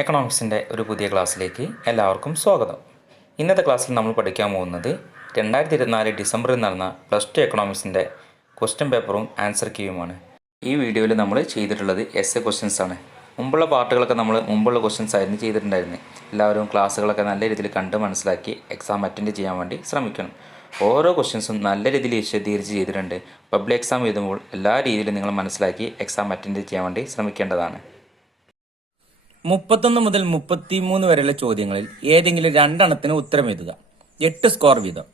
എക്കണോമിക്സിൻ്റെ ഒരു പുതിയ ക്ലാസ്സിലേക്ക് എല്ലാവർക്കും സ്വാഗതം. ഇന്നത്തെ ക്ലാസ്സിൽ നമ്മൾ പഠിക്കാൻ പോകുന്നത് 2024 ഡിസംബറിൽ നടന്ന +2 എക്കണോമിക്സിൻ്റെ ക്വസ്റ്റ്യൻ പേപ്പറും ആൻസർ കീയുമാണ്. ഈ വീഡിയോയിൽ നമ്മൾ ചെയ്തിട്ടുള്ളത് എസ്എ ക്വസ്റ്റ്യൻസ് ആണ്. മുമ്പുള്ള പാർട്ടുകളൊക്കെ നമ്മൾ മുമ്പുള്ള ക്വസ്റ്റ്യൻസ് ആയിരുന്നു ചെയ്തിട്ടുണ്ടായിരുന്നത്. എല്ലാവരും ക്ലാസ്സുകളൊക്കെ നല്ല രീതിയിൽ കണ്ട് മനസ്സിലാക്കി എക്സാം അറ്റൻഡ് ചെയ്യാൻ വേണ്ടി ശ്രമിക്കണം. ഓരോ ക്വസ്റ്റ്യൻസും നല്ല രീതിയിൽ വിശദീകരിച്ച് ചെയ്തിട്ടുണ്ട്. പബ്ലിക് എക്സാം എഴുതുമ്പോൾ എല്ലാ രീതിയിലും നിങ്ങൾ മനസ്സിലാക്കി എക്സാം അറ്റൻഡ് ചെയ്യാൻ വേണ്ടി ശ്രമിക്കേണ്ടതാണ്. 31 മുതൽ 33 വരെയുള്ള ചോദ്യങ്ങളിൽ ഏതെങ്കിലും രണ്ടെണ്ണത്തിന് ഉത്തരം എഴുതുക. 8 സ്കോർ വീതം.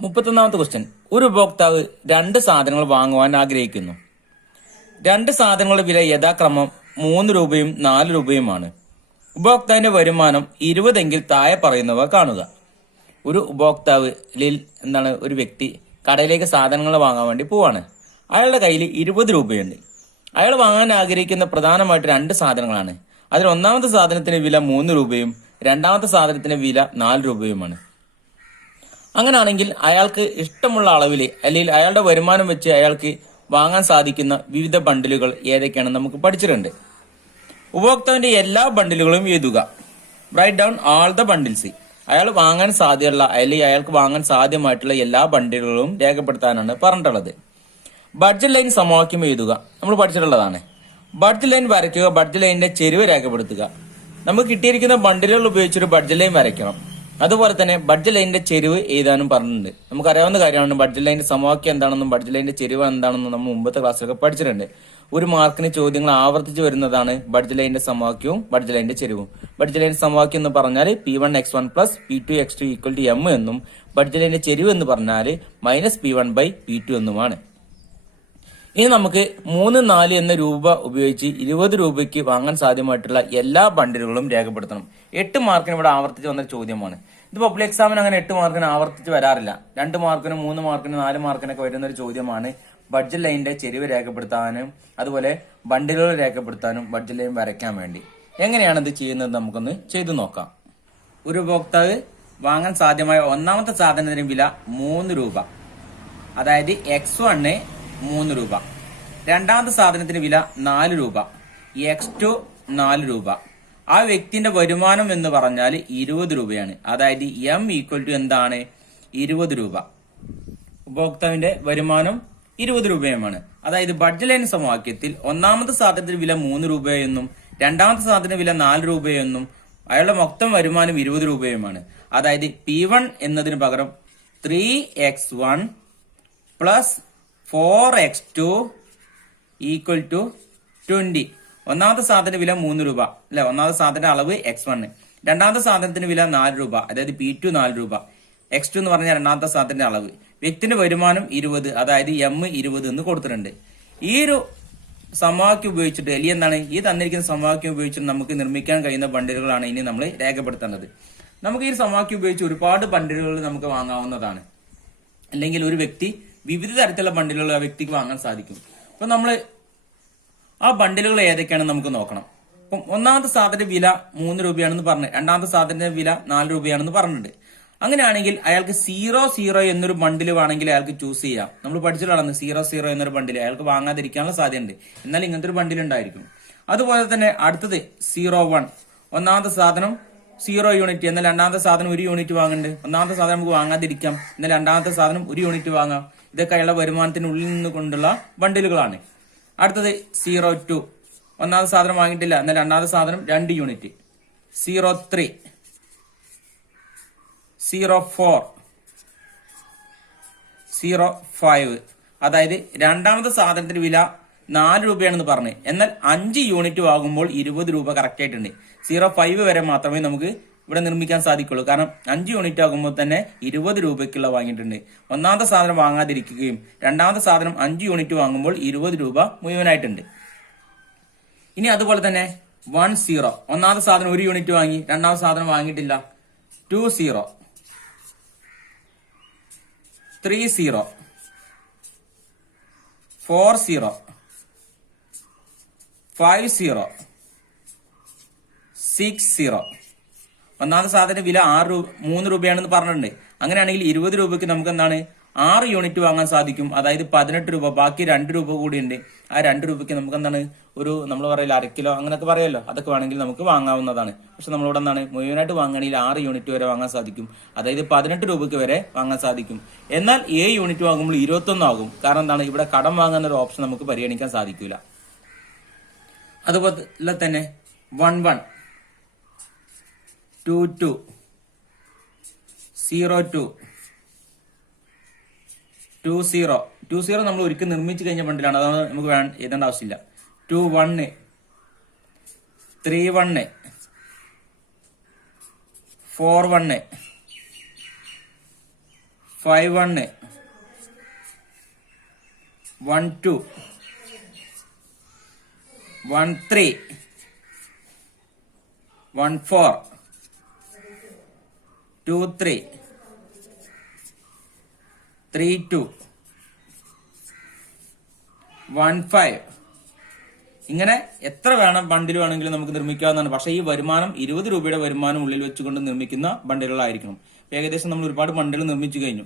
31ാമത്തെ ക്വസ്റ്റ്യൻ. ഒരു ഉപഭോക്താവ് 2 സാധനങ്ങൾ വാങ്ങുവാൻ ആഗ്രഹിക്കുന്നു. 2 സാധനങ്ങളുടെ വില യഥാക്രമം 3 രൂപയും 4 രൂപയുമാണ്. ഉപഭോക്താവിന്റെ വരുമാനം 20 എങ്കിൽ താഴെ പറയുന്നവ കാണുക. ഒരു ഉപഭോക്താവ് ഒരു വ്യക്തി കടയിലേക്ക് സാധനങ്ങൾ വാങ്ങാൻ വേണ്ടി പോവാണ്. അയാളുടെ കയ്യിൽ 20 രൂപയുണ്ട്. അയാൾ വാങ്ങാൻ ആഗ്രഹിക്കുന്ന പ്രധാനമായിട്ട് 2 സാധനങ്ങളാണ്. അതിൽ ഒന്നാമത്തെ സാധനത്തിന് വില 3 രൂപയും രണ്ടാമത്തെ സാധനത്തിന് വില 4 രൂപയുമാണ്. അങ്ങനെയാണെങ്കിൽ അയാൾക്ക് ഇഷ്ടമുള്ള അളവിൽ അല്ലെങ്കിൽ അയാളുടെ വരുമാനം വെച്ച് അയാൾക്ക് വാങ്ങാൻ സാധിക്കുന്ന വിവിധ ബണ്ടിലുകൾ ഏതൊക്കെയാണെന്ന് നമുക്ക് പഠിച്ചിട്ടുണ്ട്. ഉപഭോക്താവിന്റെ എല്ലാ ബണ്ടിലുകളും എഴുതുക. Write down all the bundles. അയാൾ വാങ്ങാൻ സാധ്യതയുള്ള അല്ലെങ്കിൽ അയാൾക്ക് വാങ്ങാൻ സാധ്യമായിട്ടുള്ള എല്ലാ ബണ്ടിലുകളും രേഖപ്പെടുത്താനാണ് പറഞ്ഞിട്ടുള്ളത്. ബഡ്ജറ്റ് ലൈൻ സമവാക്യം എഴുതുക. നമ്മൾ പഠിച്ചിട്ടുള്ളതാണ്. ബഡ്ജറ്റ് ലൈൻ വരയ്ക്കുക. ബഡ്ജറ്റ് ലൈനിന്റെ ചെരിവ് രേഖപ്പെടുത്തുക. നമുക്ക് കിട്ടിയിരിക്കുന്ന ബണ്ടിലുകൾ ഉപയോഗിച്ചൊരു ബഡ്ജറ്റ് ലൈൻ വരയ്ക്കണം. അതുപോലെ തന്നെ ബഡ്ജറ്റ് ലൈനിന്റെ ചെരിവ് എഴുതാനും പറഞ്ഞിട്ടുണ്ട്. നമുക്കറിയാവുന്ന കാര്യമാണ് ബഡ്ജറ്റ് ലൈനിന്റെ സമവാക്യം എന്താണെന്നും ബഡ്ജറ്റ് ലൈനിന്റെ ചെരിവ് എന്താണെന്നും നമ്മൾ മുമ്പത്തെ ക്ലാസ്സിലൊക്കെ പഠിച്ചിട്ടുണ്ട്. ഒരു മാർക്കിന് ചോദ്യങ്ങൾ ആവർത്തിച്ച് വരുന്നതാണ് ബഡ്ജറ്റ് ലൈനിന്റെ സമവാക്യവും ബഡ്ജറ്റ് ലൈനിന്റെ ചെരിവും. ബഡ്ജറ്റ് ലൈനിന്റെ സമവാക്യം എന്ന് പറഞ്ഞാൽ P1x1 + P2x2 = M എന്നും ബഡ്ജറ്റ് ലൈനിന്റെ ചെരിവ് എന്ന് പറഞ്ഞാൽ -P1/P2 എന്നുമാണ്. ഇനി നമുക്ക് 3, 4 എന്ന രൂപ ഉപയോഗിച്ച് 20 രൂപയ്ക്ക് വാങ്ങാൻ സാധ്യമായിട്ടുള്ള എല്ലാ ബണ്ടിലുകളും രേഖപ്പെടുത്തണം. 8 മാർക്കിന് ഇവിടെ ആവർത്തിച്ച് വന്ന ചോദ്യമാണ്. ഇത് പബ്ലിക് എക്സാമിന് അങ്ങനെ 8 മാർക്കിന് ആവർത്തിച്ച് വരാറില്ല. 2 മാർക്കിനും 3 മാർക്കിനും 4 മാർക്കിനൊക്കെ വരുന്ന ഒരു ചോദ്യമാണ്. ബഡ്ജറ്റ് ലൈനിന്റെ ചെരിവ് രേഖപ്പെടുത്താനും അതുപോലെ ബണ്ടിലുകൾ രേഖപ്പെടുത്താനും ബഡ്ജറ്റ് ലൈൻ വരയ്ക്കാൻ വേണ്ടി. എങ്ങനെയാണ് ഇത് ചെയ്യുന്നത് നമുക്കൊന്ന് ചെയ്തു നോക്കാം. ഒരു ഉപഭോക്താവ് വാങ്ങാൻ സാധ്യമായ ഒന്നാമത്തെ സാധനത്തിന് വില 3 രൂപ, അതായത് X1 3 രൂപ. രണ്ടാമത്തെ സാധനത്തിന് വില 4 രൂപ, X2 4 രൂപ. ആ വ്യക്തിന്റെ വരുമാനം എന്ന് പറഞ്ഞാൽ 20 രൂപയാണ്. അതായത് M = എന്താണ്? 20 രൂപ. ഉപഭോക്താവിന്റെ വരുമാനം 20 രൂപയുമാണ്. അതായത് ബഡ്ജറ്റ് ലൈൻ സമവാക്യത്തിൽ ഒന്നാമത്തെ സാധനത്തിന് വില 3 രൂപയെന്നും രണ്ടാമത്തെ സാധനത്തിന് വില 4 രൂപയെന്നും അയാളുടെ മൊത്തം വരുമാനം 20 രൂപയുമാണ്. അതായത് P1 എന്നതിന് പകരം 3x1 + 4x2 = 20. ഒന്നാമത്തെ സാധനത്തിന് വില 3 രൂപ അല്ലെ, ഒന്നാമത്തെ സാധനത്തിന്റെ അളവ് X1. രണ്ടാമത്തെ സാധനത്തിന് വില 4 രൂപ, അതായത് P2 4 രൂപ. X2 എന്ന് പറഞ്ഞാൽ രണ്ടാമത്തെ സാധനത്തിന്റെ അളവ്. വ്യക്തിന്റെ വരുമാനം 20, അതായത് M 20 എന്ന് കൊടുത്തിട്ടുണ്ട്. ഈ ഒരു സമവാക്യം ഉപയോഗിച്ചിട്ട് എന്താണ് ഈ തന്നിരിക്കുന്ന സമവാക്യം ഉപയോഗിച്ചിട്ട് നമുക്ക് നിർമ്മിക്കാൻ കഴിയുന്ന ബണ്ടിലുകളാണ് ഇനി നമ്മൾ രേഖപ്പെടുത്തേണ്ടത്. നമുക്ക് ഈ സമവാക്യം ഉപയോഗിച്ച് ഒരുപാട് ബണ്ടിലുകൾ നമുക്ക് വാങ്ങാവുന്നതാണ്. അല്ലെങ്കിൽ ഒരു വ്യക്തി വിവിധ തരത്തിലുള്ള ബണ്ടിലുകൾ ആ വ്യക്തിക്ക് വാങ്ങാൻ സാധിക്കും. അപ്പൊ നമ്മൾ ആ ബണ്ടിലുകൾ ഏതൊക്കെയാണെന്ന് നമുക്ക് നോക്കണം. അപ്പം ഒന്നാമത്തെ സാധനത്തിന്റെ വില 3 രൂപയാണെന്ന് പറഞ്ഞു, രണ്ടാമത്തെ സാധനത്തിന്റെ വില 4 രൂപയാണെന്ന് പറഞ്ഞിട്ടുണ്ട്. അങ്ങനെയാണെങ്കിൽ അയാൾക്ക് 00 എന്നൊരു ബണ്ടിൽ വേണമെങ്കിൽ അയാൾക്ക് ചൂസ് ചെയ്യാം. നമ്മൾ പഠിച്ചിട്ടാണ് 00 എന്നൊരു ബണ്ടിൽ അയാൾക്ക് വാങ്ങാതിരിക്കാനുള്ള സാധ്യതയുണ്ട്. എന്നാൽ ഇങ്ങനത്തെ ഒരു ബണ്ടിൽ ഉണ്ടായിരിക്കും. അതുപോലെ തന്നെ അടുത്തത് 01. ഒന്നാമത്തെ സാധനം 0 യൂണിറ്റ്, എന്നാൽ രണ്ടാമത്തെ സാധനം 1 യൂണിറ്റ് വാങ്ങുന്നുണ്ട്. ഒന്നാമത്തെ സാധനം നമുക്ക് വാങ്ങാതിരിക്കാം, എന്നാൽ രണ്ടാമത്തെ സാധനം 1 യൂണിറ്റ് വാങ്ങാം. ഇതൊക്കെ അയാളുടെ വരുമാനത്തിനുള്ളിൽ നിന്ന് കൊണ്ടുള്ള ബണ്ടിലുകളാണ്. അടുത്തത് 02. ഒന്നാമത്തെ സാധനം വാങ്ങിയിട്ടില്ല, എന്നാൽ രണ്ടാമത്തെ സാധനം 2 യൂണിറ്റ്. 03, 04, 05. അതായത് രണ്ടാമത്തെ സാധനത്തിന്റെ വില 4 രൂപയാണെന്ന് പറഞ്ഞു, എന്നാൽ 5 യൂണിറ്റ് വാങ്ങുമ്പോൾ 20 രൂപ കറക്റ്റ് ആയിട്ടുണ്ട്. 05 വരെ മാത്രമേ നമുക്ക് ഇവിടെ നിർമ്മിക്കാൻ സാധിക്കുള്ളൂ. കാരണം 5 യൂണിറ്റ് ആകുമ്പോൾ തന്നെ 20 രൂപയ്ക്കുള്ള വാങ്ങിയിട്ടുണ്ട്. ഒന്നാമത്തെ സാധനം വാങ്ങാതിരിക്കുകയും രണ്ടാമത്തെ സാധനം 5 യൂണിറ്റ് വാങ്ങുമ്പോൾ 20 രൂപ മുഴുവനായിട്ടുണ്ട്. ഇനി അതുപോലെ തന്നെ 10. ഒന്നാമത്തെ സാധനം 1 യൂണിറ്റ് വാങ്ങി, രണ്ടാമത്തെ സാധനം വാങ്ങിയിട്ടില്ല. 20, 30, 40, 50, 60. ഒന്നാമത്തെ സാധനത്തിന്റെ വില 3 രൂപയാണെന്ന് പറഞ്ഞിട്ടുണ്ട്. അങ്ങനെയാണെങ്കിൽ 20 രൂപയ്ക്ക് നമുക്ക് എന്താണ് 6 യൂണിറ്റ് വാങ്ങാൻ സാധിക്കും. അതായത് 18 രൂപ, ബാക്കി 2 രൂപ കൂടിയുണ്ട്. ആ 2 രൂപയ്ക്ക് നമുക്ക് എന്താണ് ഒരു നമ്മൾ പറയില്ല 1/2 കിലോ അങ്ങനെയൊക്കെ പറയുമല്ലോ, അതൊക്കെ വേണമെങ്കിൽ നമുക്ക് വാങ്ങാവുന്നതാണ്. പക്ഷെ നമ്മളിവിടെ എന്താണ് മുഴുവനായിട്ട് വാങ്ങുകയാണെങ്കിൽ 6 യൂണിറ്റ് വരെ വാങ്ങാൻ സാധിക്കും. അതായത് 18 രൂപയ്ക്ക് വരെ വാങ്ങാൻ സാധിക്കും. എന്നാൽ 7 യൂണിറ്റ് വാങ്ങുമ്പോൾ 21 ആകും. കാരണം എന്താണ് ഇവിടെ കടം വാങ്ങുന്ന ഒരു ഓപ്ഷൻ നമുക്ക് പരിഗണിക്കാൻ സാധിക്കില്ല. അതുപോലെ തന്നെ 11, 22, 02, 20 നമ്മൾ ഒരിക്കൽ നിർമ്മിച്ചു കഴിഞ്ഞ ബണ്ടിലാണ്, അതാണ് നമുക്ക് എഴുതേണ്ട ആവശ്യമില്ല. 21, 31, 41, 51, 12, 13, 14, 23, 32, 15. ഇങ്ങനെ എത്ര വേണം ബണ്ടിൽ വേണമെങ്കിലും നമുക്ക് നിർമ്മിക്കാവുന്നതാണ്. പക്ഷേ ഈ വരുമാനം 20 രൂപയുടെ വരുമാനം ഉള്ളിൽ വെച്ചുകൊണ്ട് നിർമ്മിക്കുന്ന ബണ്ടിലുകളായിരിക്കണം. ഏകദേശം നമ്മൾ ഒരുപാട് ബണ്ടിൽ നിർമ്മിച്ചു കഴിഞ്ഞു.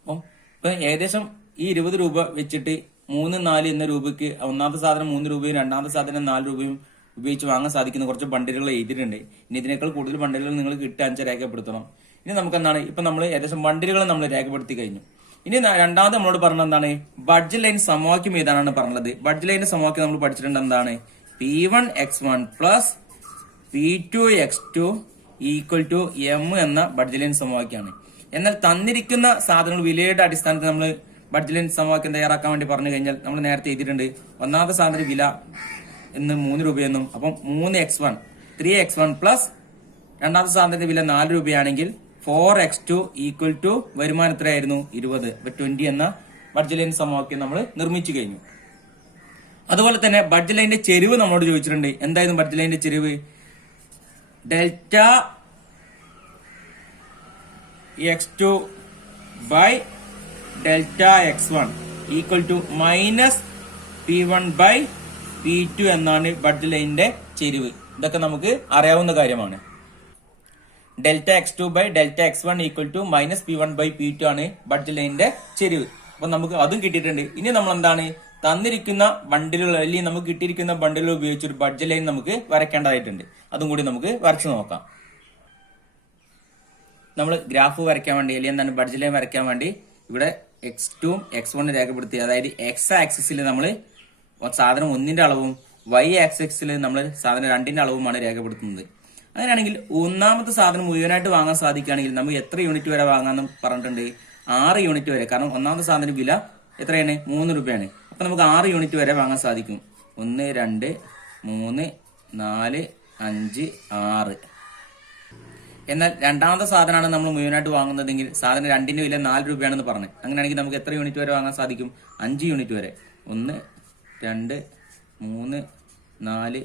അപ്പം ഇപ്പൊ ഏകദേശം ഈ 20 രൂപ വെച്ചിട്ട് 3, 4 എന്ന രൂപയ്ക്ക് ഒന്നാമത്തെ സാധനം 3 രൂപയും രണ്ടാമത്തെ സാധനം 4 രൂപയും ഉപയോഗിച്ച് വാങ്ങാൻ സാധിക്കുന്ന കുറച്ച് ബണ്ടിലുകൾ എഴുതിയിട്ടുണ്ട്. ഇനി ഇതിനേക്കാൾ കൂടുതൽ ബണ്ടിലുകൾ നിങ്ങൾ കിട്ടാൻ രേഖപ്പെടുത്തണം. ഇനി നമുക്ക് എന്താണ് ഇപ്പൊ നമ്മൾ ഏകദേശം ബണ്ടിലുകൾ നമ്മൾ രേഖപ്പെടുത്തി കഴിഞ്ഞു. ഇനി രണ്ടാമത് നമ്മളോട് പറഞ്ഞത് എന്താണ്, ബഡ്ജറ്റ് ലൈൻ സമവാക്യം ഏതാണെന്ന് പറഞ്ഞത്. ബഡ്ജറ്റ് ലൈന്റെ സമവാക്യം നമ്മൾ പഠിച്ചിട്ടുണ്ട് എന്താണ്, P1x1 plus P2x2 equal to M എന്ന ബഡ്ജറ്റ് ലൈൻ സമവാക്യമാണ്. എന്നാൽ തന്നിരിക്കുന്ന സാധനങ്ങൾ വിലയുടെ അടിസ്ഥാനത്തിൽ നമ്മൾ ബഡ്ജറ്റ് ലൈൻ സമവാക്യം തയ്യാറാക്കാൻ വേണ്ടി പറഞ്ഞു കഴിഞ്ഞാൽ നമ്മൾ നേരത്തെ എഴുതിയിട്ടുണ്ട് ഒന്നാമത്തെ സാധന വില എന്ന് 3 രൂപയെന്നും, അപ്പം 3x1 3x1 പ്ലസ് രണ്ടാമത്തെ സാധനത്തിന്റെ വില 4 രൂപയാണെങ്കിൽ 4x2 ഈക്വൽ ടു വരുമാനം എത്രയായിരുന്നു 20. 20 എന്ന ബഡ്ജറ്റ് ലൈൻ സമവാക്യം നമ്മൾ നിർമ്മിച്ചു കഴിഞ്ഞു. അതുപോലെ തന്നെ ബഡ്ജറ്റ് ലൈനിന്റെ ചെരിവ് നമ്മളോട് ചോദിച്ചിട്ടുണ്ട്. എന്തായിരുന്നു ബഡ്ജറ്റ് ലൈനിന്റെ ചെരിവ്, delta x2 by delta x1 equal to minus P1 by P2 എന്നാണ് ബഡ്ജറ്റ് ലൈനിന്റെ ചെരിവ്. ഇതൊക്കെ നമുക്ക് അറിയാവുന്ന കാര്യമാണ്. Delta x2 by delta x1 equal to minus P1 by P2 ആണ് ബഡ്ജറ്റ് ലൈനിന്റെ ചെരിവ്. അപ്പൊ നമുക്ക് അതും കിട്ടിയിട്ടുണ്ട്. ഇനി നമ്മൾ എന്താണ് തന്നിരിക്കുന്ന ബണ്ടിലുകൾ അല്ലെങ്കിൽ നമുക്ക് കിട്ടിയിരിക്കുന്ന ബണ്ടിലുകൾ ഉപയോഗിച്ച് ഒരു ബഡ്ജറ്റ് ലൈൻ നമുക്ക് വരയ്ക്കേണ്ടതായിട്ടുണ്ട്. അതും കൂടി നമുക്ക് വരച്ചു നോക്കാം. നമ്മൾ ഗ്രാഫ് വരയ്ക്കാൻ വേണ്ടി അല്ലെങ്കിൽ എന്താണ് ബഡ്ജറ്റ് ലൈൻ വരയ്ക്കാൻ വേണ്ടി ഇവിടെ x2 x1 രേഖപ്പെടുത്തി, അതായത് x ആക്സിസിൽ നമ്മൾ സാധനം 1ന്റെ അളവും y ആക്സിസിൽ നമ്മൾ സാധനം 2ന്റെ അളവുമാണ് രേഖപ്പെടുത്തുന്നത്. അങ്ങനെയാണെങ്കിൽ ഒന്നാമത്തെ സാധനം മുഴുവനായിട്ട് വാങ്ങാൻ സാധിക്കുകയാണെങ്കിൽ നമുക്ക് എത്ര യൂണിറ്റ് വരെ വാങ്ങാമെന്ന് പറഞ്ഞിട്ടുണ്ട്, 6 യൂണിറ്റ് വരെ. കാരണം ഒന്നാമത്തെ സാധനം വില എത്രയാണ് 3 രൂപയാണ്. അപ്പൊ നമുക്ക് 6 യൂണിറ്റ് വരെ വാങ്ങാൻ സാധിക്കും. 1, 2, 3, 4, 5, 6. എന്നാൽ രണ്ടാമത്തെ സാധനമാണ് നമ്മൾ മുഴുവനായിട്ട് വാങ്ങുന്നതെങ്കിൽ സാധനം 2ന്റെ വില 4 രൂപയാണെന്ന് പറഞ്ഞത്. അങ്ങനെയാണെങ്കിൽ നമുക്ക് എത്ര യൂണിറ്റ് വരെ വാങ്ങാൻ സാധിക്കും, 5 യൂണിറ്റ് വരെ. 1, 2, 3, 4,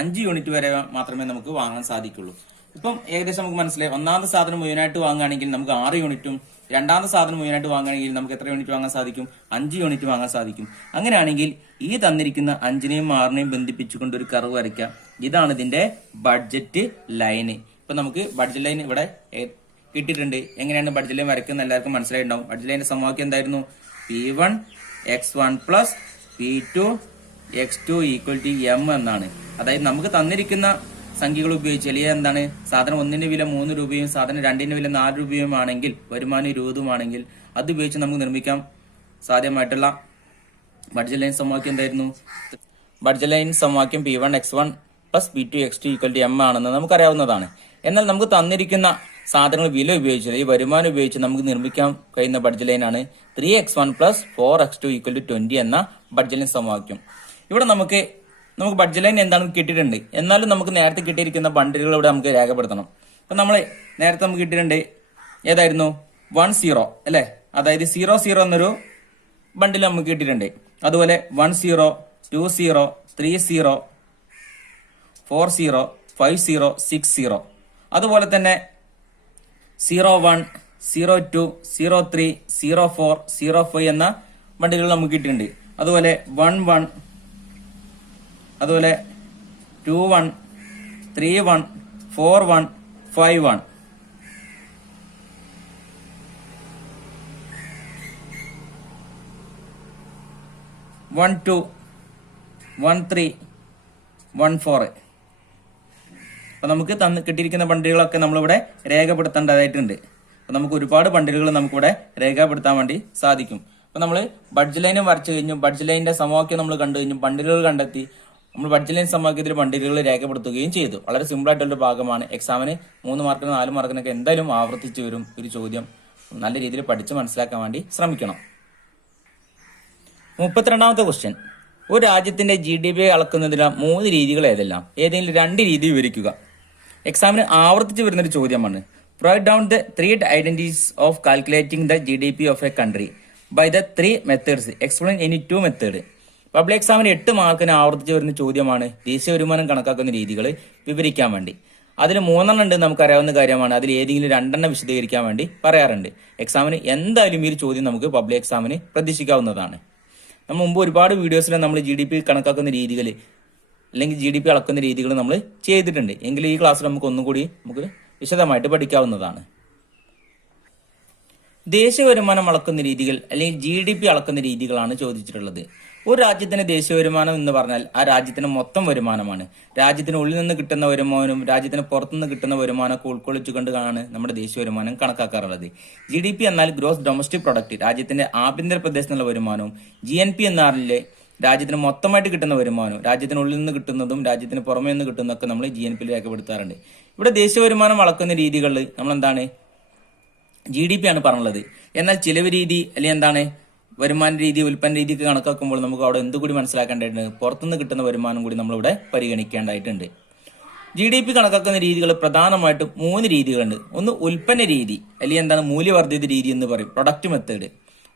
5 യൂണിറ്റ് വരെ മാത്രമേ നമുക്ക് വാങ്ങാൻ സാധിക്കുള്ളൂ. ഇപ്പം ഏകദേശം നമുക്ക് മനസ്സിലായി. ഒന്നാമത്തെ സാധനം മുഴുവനായിട്ട് വാങ്ങുകയാണെങ്കിൽ നമുക്ക് 6 യൂണിറ്റും രണ്ടാമത്തെ സാധനം മുഴുവനായിട്ട് വാങ്ങുകയാണെങ്കിൽ നമുക്ക് എത്ര യൂണിറ്റ് വാങ്ങാൻ സാധിക്കും, 5 യൂണിറ്റ് വാങ്ങാൻ സാധിക്കും. അങ്ങനെയാണെങ്കിൽ ഈ തന്നിരിക്കുന്ന 5നെയും 6നെയും ബന്ധിപ്പിച്ചുകൊണ്ട് ഒരു കർവ് വരയ്ക്കാം. ഇതാണ് ഇതിന്റെ ബഡ്ജറ്റ് ലൈന്. ഇപ്പൊ നമുക്ക് ബഡ്ജറ്റ് ലൈൻ ഇവിടെ കിട്ടിയിട്ടുണ്ട്. എങ്ങനെയാണ് ബഡ്ജറ്റ് ലൈൻ വരയ്ക്കുന്നത് എല്ലാവർക്കും മനസ്സിലായിട്ടുണ്ടാവും. ബഡ്ജറ്റ് ലൈന്റെ സമവാക്യം എന്തായിരുന്നു, P1x1 plus P2x2 equal to M എന്നാണ്. അതായത് നമുക്ക് തന്നിരിക്കുന്ന സംഖ്യകൾ ഉപയോഗിച്ച് അല്ലെങ്കിൽ എന്താണ് സാധനം 1ന്റെ വില 3 രൂപയും സാധനം 2ന്റെ വില 4 രൂപയും ആണെങ്കിൽ വരുമാനം 20 ആണെങ്കിൽ അത് ഉപയോഗിച്ച് നമുക്ക് നിർമ്മിക്കാൻ സാധ്യമായിട്ടുള്ള ബഡ്ജറ്റ് ലൈൻ സമവാക്യം എന്തായിരുന്നു, ബഡ്ജറ്റ് ലൈൻ സമവാക്യം P1x1 plus P2x2 equal to M ആണെന്ന് നമുക്കറിയാവുന്നതാണ്. എന്നാൽ നമുക്ക് തന്നിരിക്കുന്ന സാധനങ്ങൾ വില ഉപയോഗിച്ച് ഈ വരുമാനം ഉപയോഗിച്ച് നമുക്ക് നിർമ്മിക്കാൻ കഴിയുന്ന ബഡ്ജറ്റ് ലൈനാണ് 3x1 plus 4x2 equal to 20 എന്ന ബഡ്ജറ്റ് ലൈൻ സമവാക്യം. ഇവിടെ നമുക്ക് ബഡ്ജറ്റ് ലൈൻ എന്താണെന്ന് കിട്ടിയിട്ടുണ്ട്. എന്നാലും നമുക്ക് നേരത്തെ കിട്ടിയിരിക്കുന്ന ബണ്ടിലുകൾ ഇവിടെ നമുക്ക് രേഖപ്പെടുത്തണം. അപ്പൊ നമ്മൾ നേരത്തെ നമുക്ക് കിട്ടിയിട്ടുണ്ട് ഏതായിരുന്നു 10 അല്ലെ, അതായത് 00 എന്നൊരു ബണ്ടിൽ നമുക്ക് കിട്ടിയിട്ടുണ്ട്. അതുപോലെ 10, 20, 30, 40, 50, 60. അതുപോലെ തന്നെ 01, 02, 03, 04, 05 എന്ന ബണ്ടിലുകൾ നമുക്ക് കിട്ടിയിട്ടുണ്ട്. അതുപോലെ 11, അതുപോലെ 21, 31, 41, 51. 12, 13, 14. അപ്പൊ നമുക്ക് കിട്ടിയിരിക്കുന്ന ബണ്ടിലുകളൊക്കെ നമ്മളിവിടെ രേഖപ്പെടുത്തേണ്ടതായിട്ടുണ്ട്. അപ്പൊ നമുക്ക് ഒരുപാട് ബണ്ടിലുകൾ നമുക്കിവിടെ രേഖപ്പെടുത്താൻ വേണ്ടി സാധിക്കും. അപ്പൊ നമ്മൾ ബഡ്ജറ്റ് ലൈനും വരച്ചു കഴിഞ്ഞു, ബഡ്ജറ്റ് ലൈനിന്റെ സമവാക്യം നമ്മൾ കണ്ടു കഴിഞ്ഞു, ബണ്ടിലുകൾ കണ്ടെത്തി. നമ്മൾ ബഡ്ജറ്റ് ലൈൻ സമവാക്യത്തിൽ ബണ്ടിലുകൾ രേഖപ്പെടുത്തുകയും ചെയ്തു. വളരെ സിമ്പിൾ ആയിട്ടുള്ള ഭാഗമാണ്. എക്സാമിന് 3 മാർക്കിന് 4 മാർക്കിനൊക്കെ എന്തായാലും ആവർത്തിച്ചു വരും ഒരു ചോദ്യം. നല്ല രീതിയിൽ പഠിച്ച് മനസ്സിലാക്കാൻ വേണ്ടി ശ്രമിക്കണം. 32ാമത്തെ ക്വസ്റ്റ്യൻ. ഒരു രാജ്യത്തിന്റെ GDP അളക്കുന്നതിന് 3 രീതികൾ ഏതെല്ലാം? ഏതെങ്കിലും 2 രീതി വിവരിക്കുക. എക്സാമിന് ആവർത്തിച്ച് വരുന്നൊരു ചോദ്യമാണ്. Write down the 3 identities of calculating the GDP of a country by the 3 methods. Explain any 2 method. Public എക്സാമിന് 8 മാർക്കിന് ആവർത്തിച്ച് വരുന്ന ചോദ്യമാണ് ദേശീയ വരുമാനം കണക്കാക്കുന്ന രീതികൾ വിവരിക്കാൻ വേണ്ടി. അതിൽ 3 ഉണ്ട്, നമുക്കറിയാവുന്ന കാര്യമാണ്. അതിൽ ഏതെങ്കിലും 2 വിശദീകരിക്കാൻ വേണ്ടി പറയാറുണ്ട്. എക്സാമിന് എന്തായാലും ഈ ഒരു ചോദ്യം നമുക്ക് പബ്ലിക് എക്സാമിന് പ്രതീക്ഷിക്കാവുന്നതാണ്. നമ്മൾ മുമ്പ് ഒരുപാട് വീഡിയോസിൽ നമ്മൾ GDP കണക്കാക്കുന്ന രീതികൾ അല്ലെങ്കിൽ GDP അളക്കുന്ന രീതികൾ നമ്മൾ ചെയ്തിട്ടുണ്ട്. എങ്കിലും ഈ ക്ലാസ്സിൽ നമുക്ക് ഒന്നുകൂടി വിശദമായിട്ട് പഠിക്കാവുന്നതാണ്. ദേശീയ വരുമാനം അളക്കുന്ന രീതികൾ അല്ലെങ്കിൽ GDP അളക്കുന്ന രീതികളാണ് ചോദിച്ചിട്ടുള്ളത്. ഒരു രാജ്യത്തിന് ദേശീയ വരുമാനം എന്ന് പറഞ്ഞാൽ ആ രാജ്യത്തിന് മൊത്തം വരുമാനമാണ്. രാജ്യത്തിന് ഉള്ളിൽ നിന്ന് കിട്ടുന്ന വരുമാനവും രാജ്യത്തിന് പുറത്തുനിന്ന് കിട്ടുന്ന വരുമാനമൊക്കെ ഉൾക്കൊള്ളിച്ചുകൊണ്ടാണ് നമ്മുടെ ദേശീയ വരുമാനം കണക്കാക്കാറുള്ളത്. GDP എന്നാൽ ഗ്രോസ് ഡൊമസ്റ്റിക് പ്രൊഡക്റ്റ്, രാജ്യത്തിന്റെ ആഭ്യന്തര പ്രദേശത്തുള്ള വരുമാനവും. GNP എന്നാറിലെ രാജ്യത്തിന് മൊത്തമായിട്ട് കിട്ടുന്ന വരുമാനവും, രാജ്യത്തിനുള്ളിൽ നിന്ന് കിട്ടുന്നതും രാജ്യത്തിന് പുറമേ നിന്ന് കിട്ടുന്നതൊക്കെ നമ്മൾ GNP രേഖപ്പെടുത്താറുണ്ട്. ഇവിടെ ദേശീയ വരുമാനം അളക്കുന്ന രീതികളിൽ നമ്മൾ എന്താണ് GDP ആണ് പറഞ്ഞുള്ളത്. എന്നാൽ ചിലവ് രീതി അല്ലെങ്കിൽ എന്താണ് വരുമാന രീതി, ഉൽപ്പന്ന രീതിക്ക് കണക്കാക്കുമ്പോൾ നമുക്ക് അവിടെ എന്തുകൂടി മനസ്സിലാക്കേണ്ടതുണ്ട്? പുറത്തുനിന്ന് കിട്ടുന്ന വരുമാനം കൂടി നമ്മളിവിടെ പരിഗണിക്കേണ്ടതായിട്ടുണ്ട്. GDP കണക്കാക്കുന്ന രീതികൾ പ്രധാനമായിട്ടും 3 രീതികളുണ്ട്. ഒന്ന് ഉൽപ്പന്ന രീതി അല്ലെങ്കിൽ എന്താണ് മൂല്യവർദ്ധിത രീതി എന്ന് പറയും, പ്രൊഡക്റ്റ് മെത്തേഡ്.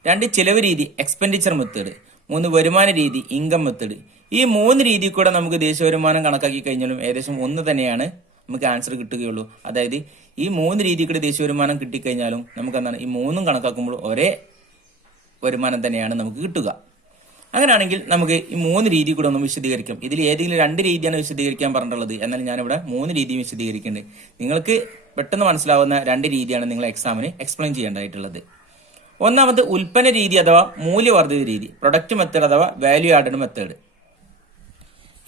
2 ചിലവ് രീതി, എക്സ്പെൻഡിച്ചർ മെത്തേഡ്. 3 വരുമാന രീതി, ഇൻകം മെത്തേഡ്. ഈ 3 രീതി കൂടെ നമുക്ക് ദേശീയ വരുമാനം കണക്കാക്കി കഴിഞ്ഞാലും ഏകദേശം ഒന്ന് തന്നെയാണ് നമുക്ക് ആൻസർ കിട്ടുകയുള്ളൂ. അതായത് ഈ 3 രീതി കൂടെ ദേശീയ വരുമാനം കിട്ടിക്കഴിഞ്ഞാലും നമുക്ക് എന്താണ് ഈ 3ഉം കണക്കാക്കുമ്പോൾ ഒരേ വരുമാനം തന്നെയാണ് നമുക്ക് കിട്ടുക. അങ്ങനെയാണെങ്കിൽ നമുക്ക് ഈ 3 രീതി കൂടെ ഒന്ന് വിശദീകരിക്കാം. ഇതിൽ ഏതെങ്കിലും 2 രീതിയാണ് വിശദീകരിക്കാൻ പറഞ്ഞിട്ടുള്ളത്. എന്നാൽ ഞാനിവിടെ 3 രീതിയും വിശദീകരിക്കുന്നുണ്ട്. നിങ്ങൾക്ക് പെട്ടെന്ന് മനസ്സിലാവുന്ന 2 രീതിയാണ് നിങ്ങൾ എക്സാമിന് എക്സ്പ്ലെയിൻ ചെയ്യേണ്ടതായിട്ടുള്ളത്. ഒന്നാമത് ഉൽപ്പന്ന രീതി അഥവാ മൂല്യവർദ്ധിത രീതി, പ്രൊഡക്റ്റ് മെത്തേഡ് അഥവാ വാല്യൂ ആഡഡ് മെത്തേഡ്.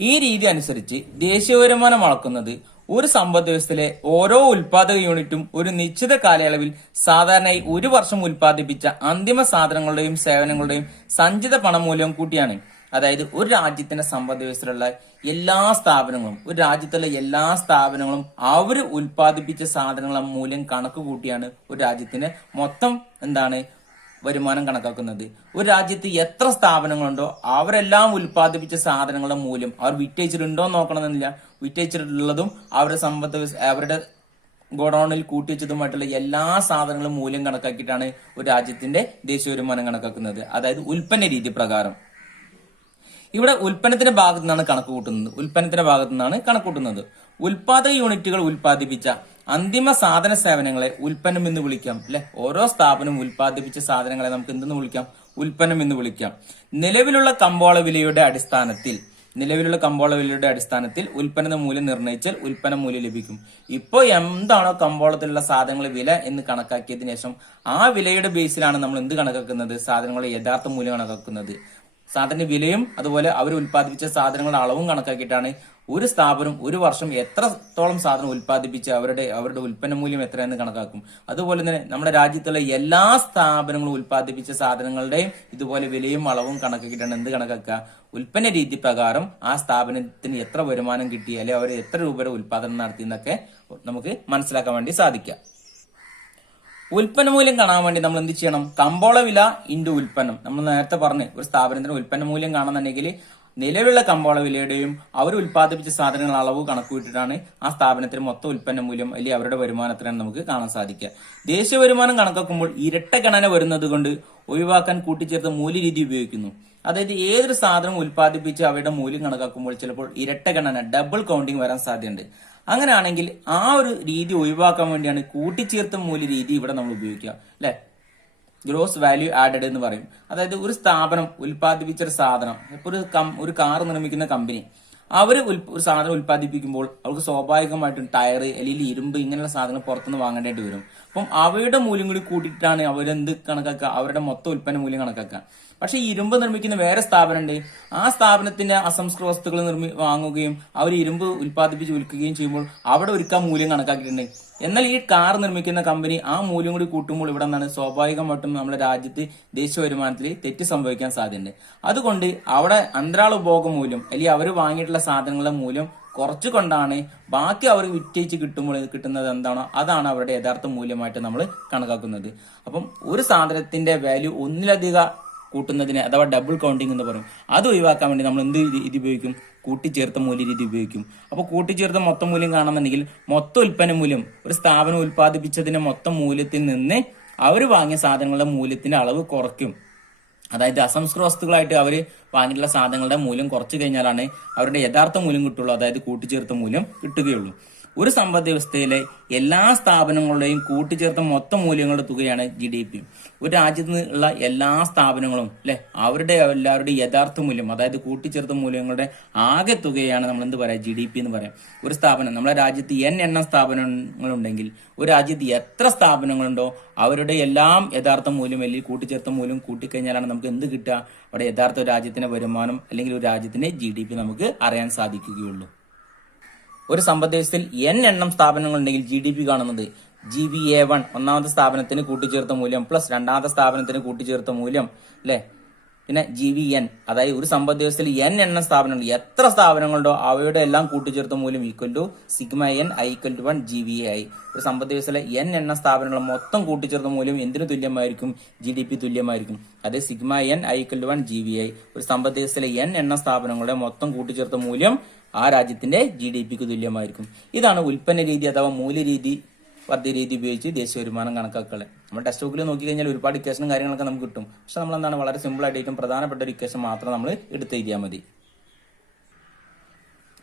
ഈ രീതി അനുസരിച്ച് ദേശീയ വരുമാനം അളക്കുന്നത് ഒരു സമ്പദ് വ്യവസ്ഥയിലെ ഓരോ ഉൽപാദക യൂണിറ്റും ഒരു നിശ്ചിത കാലയളവിൽ സാധാരണയായി 1 വർഷം ഉൽപ്പാദിപ്പിച്ച അന്തിമ സാധനങ്ങളുടെയും സേവനങ്ങളുടെയും സഞ്ചിത പണമൂല്യം കൂട്ടിയാണ്. അതായത് ഒരു രാജ്യത്തിന്റെ സമ്പദ് വ്യവസ്ഥയിലുള്ള എല്ലാ സ്ഥാപനങ്ങളും, ഒരു രാജ്യത്തുള്ള എല്ലാ സ്ഥാപനങ്ങളും അവർ ഉൽപ്പാദിപ്പിച്ച സാധനങ്ങളുടെ മൂല്യം കണക്ക് കൂട്ടിയാണ് ഒരു രാജ്യത്തിന്റെ മൊത്തം എന്താണ് വരുമാനം കണക്കാക്കുന്നത്. ഒരു രാജ്യത്ത് എത്ര സ്ഥാപനങ്ങളുണ്ടോ അവരെല്ലാം ഉൽപ്പാദിപ്പിച്ച സാധനങ്ങളുടെ മൂല്യം അവർ വിറ്റഴിച്ചിട്ടുണ്ടോ എന്ന് നോക്കണമെന്നില്ല. വിറ്റഴിച്ചിട്ടുള്ളതും അവരുടെ ഗോഡൌണിൽ കൂട്ടിവെച്ചതുമായിട്ടുള്ള എല്ലാ സാധനങ്ങളും മൂല്യം കണക്കാക്കിയിട്ടാണ് ഒരു രാജ്യത്തിന്റെ ദേശീയ വരുമാനം കണക്കാക്കുന്നത്. അതായത് ഉൽപ്പന്ന രീതി പ്രകാരം. ഇവിടെ ഉൽപ്പന്നത്തിന്റെ ഭാഗത്തു നിന്നാണ് കണക്ക് കൂട്ടുന്നത്. ഉൽപാദക യൂണിറ്റുകൾ ഉൽപ്പാദിപ്പിച്ച അന്തിമ സാധന സേവനങ്ങളെ ഉൽപ്പന്നം എന്ന് വിളിക്കാം. അല്ലെ, ഓരോ സ്ഥാപനം ഉൽപ്പാദിപ്പിച്ച സാധനങ്ങളെ നമുക്ക് എന്തെന്ന് വിളിക്കാം? ഉൽപ്പന്നം എന്ന് വിളിക്കാം. നിലവിലുള്ള കമ്പോള വിലയുടെ അടിസ്ഥാനത്തിൽ ഉൽപ്പന്ന മൂല്യം നിർണ്ണയിച്ചാൽ ഉൽപ്പന്ന മൂല്യം ലഭിക്കും. ഇപ്പോൾ എന്താണോ കമ്പോളത്തിലുള്ള സാധനങ്ങളുടെ വില എന്ന് കണക്കാക്കിയതിനു ശേഷം ആ വിലയുടെ ബേസിലാണ് നമ്മൾ എന്ത് കണക്കാക്കുന്നത്? സാധനങ്ങളുടെ യഥാർത്ഥ മൂല്യം കണക്കാക്കുന്നത്. സാധന വിലയും അതുപോലെ അവർ ഉൽപ്പാദിപ്പിച്ച സാധനങ്ങളുടെ അളവും കണക്കാക്കിയിട്ടാണ് ഒരു സ്ഥാപനം ഒരു വർഷം എത്രത്തോളം സാധനം ഉൽപ്പാദിപ്പിച്ച് അവരുടെ ഉൽപ്പന്ന മൂല്യം എത്രയെന്ന് കണക്കാക്കും. അതുപോലെ തന്നെ നമ്മുടെ രാജ്യത്തുള്ള എല്ലാ സ്ഥാപനങ്ങളും ഉൽപ്പാദിപ്പിച്ച സാധനങ്ങളുടെയും ഇതുപോലെ വിലയും അളവും കണക്കാക്കിയിട്ടാണ് എന്ത് കണക്കാക്കുക? ഉൽപ്പന്ന രീതി പ്രകാരം ആ സ്ഥാപനത്തിന് എത്ര വരുമാനം കിട്ടി, അല്ലെങ്കിൽ അവർ എത്ര രൂപയുടെ ഉൽപ്പാദനം നടത്തി എന്നൊക്കെ നമുക്ക് മനസ്സിലാക്കാൻ വേണ്ടി സാധിക്കാം. ഉൽപ്പന്ന മൂല്യം കാണാൻ വേണ്ടി നമ്മൾ എന്ത് ചെയ്യണം? കമ്പോള വില ഇൻറ്റു ഉൽപ്പന്നം. നമ്മൾ നേരത്തെ പറഞ്ഞു ഒരു സ്ഥാപനത്തിന് ഉൽപ്പന്ന മൂല്യം കാണുന്നുണ്ടെങ്കിൽ നിലവിലുള്ള കമ്പോള വിലയുടെയും അവർ ഉൽപ്പാദിപ്പിച്ച സാധനങ്ങൾ അളവ് കണക്കുകൂട്ടിയിട്ടാണ് ആ സ്ഥാപനത്തിന് മൊത്തം ഉൽപ്പന്ന മൂല്യം അല്ലെങ്കിൽ അവരുടെ വരുമാനത്തിനാണ് നമുക്ക് കാണാൻ സാധിക്കുക. ദേശീയ വരുമാനം കണക്കാക്കുമ്പോൾ ഇരട്ട ഗണന വരുന്നത് കൊണ്ട് ഒഴിവാക്കാൻ കൂട്ടിച്ചേർത്ത മൂല്യരീതി ഉപയോഗിക്കുന്നു. അതായത് ഏതൊരു സാധനം ഉൽപ്പാദിപ്പിച്ച് അവയുടെ മൂല്യം കണക്കാക്കുമ്പോൾ ചിലപ്പോൾ ഇരട്ട ഗണന, ഡബിൾ കൗണ്ടിങ് വരാൻ സാധ്യതയുണ്ട്. അങ്ങനെയാണെങ്കിൽ ആ ഒരു രീതി ഒഴിവാക്കാൻ വേണ്ടിയാണ് കൂട്ടിച്ചേർത്ത മൂല്യ രീതി ഇവിടെ നമ്മൾ ഉപയോഗിക്കുക. അല്ലെ, ഗ്രോസ് വാല്യൂ ആഡഡ് എന്ന് പറയും. അതായത് ഒരു സ്ഥാപനം ഉൽപ്പാദിപ്പിച്ച ഒരു സാധനം, ഇപ്പൊ ഒരു കാർ നിർമ്മിക്കുന്ന കമ്പനി അവര് ഒരു സാധനം ഉൽപ്പാദിപ്പിക്കുമ്പോൾ അവർക്ക് സ്വാഭാവികമായിട്ടും ടയർ അല്ലെങ്കിൽ ഇരുമ്പ് ഇങ്ങനെയുള്ള സാധനം പുറത്തുനിന്ന് വാങ്ങേണ്ടി വരും. അപ്പം അവയുടെ മൂല്യം കൂടി കൂട്ടിയിട്ടാണ് അവരെന്ത് കണക്കാക്കുക? അവരുടെ മൊത്തം ഉൽപ്പന്ന മൂല്യം കണക്കാക്കുക. പക്ഷെ ഈ ഇരുമ്പ് നിർമ്മിക്കുന്ന വേറെ സ്ഥാപനമുണ്ട്. ആ സ്ഥാപനത്തിന്റെ അസംസ്കൃത വസ്തുക്കൾ വാങ്ങുകയും അവർ ഇരുമ്പ് ഉൽപ്പാദിപ്പിച്ച് വിൽക്കുകയും ചെയ്യുമ്പോൾ അവിടെ ഒരുക്കാൻ മൂല്യം കണക്കാക്കിയിട്ടുണ്ട്. എന്നാൽ ഈ കാർ നിർമ്മിക്കുന്ന കമ്പനി ആ മൂല്യം കൂടി കൂട്ടുമ്പോൾ ഇവിടെ നിന്നാണ് സ്വാഭാവികമായിട്ടും നമ്മുടെ രാജ്യത്ത് ദേശീയ വരുമാനത്തിൽ തെറ്റ് സംഭവിക്കാൻ സാധ്യതയുണ്ട്. അതുകൊണ്ട് അവിടെ അന്തരാള ഉപഭോഗ മൂല്യം അല്ലെങ്കിൽ അവർ വാങ്ങിയിട്ടുള്ള സാധനങ്ങളുടെ മൂല്യം കുറച്ചുകൊണ്ടാണ് ബാക്കി അവർ വിറ്റയിച്ച് കിട്ടുമ്പോൾ കിട്ടുന്നത് എന്താണോ അതാണ് അവരുടെ യഥാർത്ഥ മൂല്യമായിട്ട് നമ്മൾ കണക്കാക്കുന്നത്. അപ്പം ഒരു സാധനത്തിന്റെ വാല്യൂ ഒന്നിലധികം കൂട്ടുന്നതിന് അഥവാ ഡബിൾ കൗണ്ടിങ് എന്ന് പറയും. അത് ഒഴിവാക്കാൻ വേണ്ടി നമ്മൾ എന്ത് രീതി ഉപയോഗിക്കും? കൂട്ടിച്ചേർത്ത മൂല്യ രീതി ഉപയോഗിക്കും. അപ്പോൾ കൂട്ടിച്ചേർത്ത മൊത്തം മൂല്യം കാണുന്നുണ്ടെങ്കിൽ മൊത്തം ഉൽപ്പന്ന മൂല്യം ഒരു സ്ഥാപനം ഉൽപ്പാദിപ്പിച്ചതിന്റെ മൊത്തം മൂല്യത്തിൽ നിന്ന് അവർ വാങ്ങിയ സാധനങ്ങളുടെ മൂല്യത്തിന്റെ അളവ് കുറയ്ക്കും. അതായത് അസംസ്കൃത വസ്തുക്കളായിട്ട് അവർ വാങ്ങിയിട്ടുള്ള സാധനങ്ങളുടെ മൂല്യം കുറച്ചു കഴിഞ്ഞാലാണ് അവരുടെ യഥാർത്ഥ മൂല്യം കിട്ടുള്ളൂ. അതായത് കൂട്ടിച്ചേർത്ത മൂല്യം കിട്ടുകയുള്ളൂ. ഒരു സമ്പദ് വ്യവസ്ഥയിലെ എല്ലാ സ്ഥാപനങ്ങളുടെയും കൂട്ടിച്ചേർത്ത മൊത്തം മൂല്യങ്ങളുടെ തുകയാണ് GDP. ഒരു രാജ്യത്ത് നിന്നുള്ള എല്ലാ സ്ഥാപനങ്ങളും അല്ലെ അവരുടെ എല്ലാവരുടെയും യഥാർത്ഥ മൂല്യം അതായത് കൂട്ടിച്ചേർത്ത മൂല്യങ്ങളുടെ ആകെ തുകയാണ് നമ്മൾ എന്ത് പറയാം? GDP എന്ന് പറയാം. ഒരു സ്ഥാപനം നമ്മുടെ രാജ്യത്ത് എണ്ണം സ്ഥാപനങ്ങളുണ്ടെങ്കിൽ ഒരു രാജ്യത്ത് എത്ര സ്ഥാപനങ്ങളുണ്ടോ അവരുടെ എല്ലാം യഥാർത്ഥ മൂല്യം അല്ലെങ്കിൽ കൂട്ടിച്ചേർത്ത മൂല്യം കൂട്ടിക്കഴിഞ്ഞാലാണ് നമുക്ക് എന്ത് കിട്ടുക? അവിടെ യഥാർത്ഥ രാജ്യത്തിന്റെ വരുമാനം അല്ലെങ്കിൽ ഒരു രാജ്യത്തിന്റെ GDP നമുക്ക് അറിയാൻ സാധിക്കുകയുള്ളൂ. ഒരു സമ്പദ് വ്യവസ്ഥയിൽ എണ്ണം സ്ഥാപനങ്ങൾ ഉണ്ടെങ്കിൽ GDP കാണുന്നത് GVA1 ഒന്നാമത്തെ സ്ഥാപനത്തിന് കൂട്ടിച്ചേർത്ത മൂല്യം പ്ലസ് രണ്ടാമത്തെ സ്ഥാപനത്തിന് കൂട്ടിച്ചേർത്ത മൂല്യം അല്ലെ, പിന്നെ GVN അതായത് ഒരു സമ്പദ് വ്യവസ്ഥയിൽ എണ്ണം സ്ഥാപനങ്ങൾ എത്ര സ്ഥാപനങ്ങളുണ്ടോ അവയുടെ എല്ലാം കൂട്ടിച്ചേർത്ത മൂല്യം equal to sigma N I equal to 1 GVA. ഒരു സമ്പദ് വ്യവസ്ഥയിലെ എണ്ണം സ്ഥാപനങ്ങൾ മൊത്തം കൂട്ടിച്ചേർത്ത മൂല്യം എന്തിനു തുല്യമായിരിക്കും? GDP തുല്യമായിരിക്കും. അതേ sigma N I equal to 1 GVA. ഒരു സമ്പദ് വ്യവസ്ഥയിലെ എണ്ണം സ്ഥാപനങ്ങളുടെ മൊത്തം കൂട്ടിച്ചേർത്ത മൂല്യം ആ രാജ്യത്തിന്റെ GDPക്ക് തുല്യമായിരിക്കും. ഇതാണ് ഉൽപ്പന്ന രീതി അഥവാ മൂല്യരീതി രീതി ഉപയോഗിച്ച് ദേശീയ വരുമാനം കണക്കാക്കുക. നമ്മൾ ടെക്സ്റ്റ് ബുക്കിൽ നോക്കി കഴിഞ്ഞാൽ ഒരുപാട് ഇക്വേഷനും കാര്യങ്ങളൊക്കെ നമുക്ക് കിട്ടും. പക്ഷെ നമ്മൾ എന്താണ് വളരെ സിമ്പിൾ ആയിട്ടും പ്രധാനപ്പെട്ട ഒരു ഇക്വേഷൻ മാത്രം നമ്മൾ എടുത്തെഴുതിയാൽ മതി.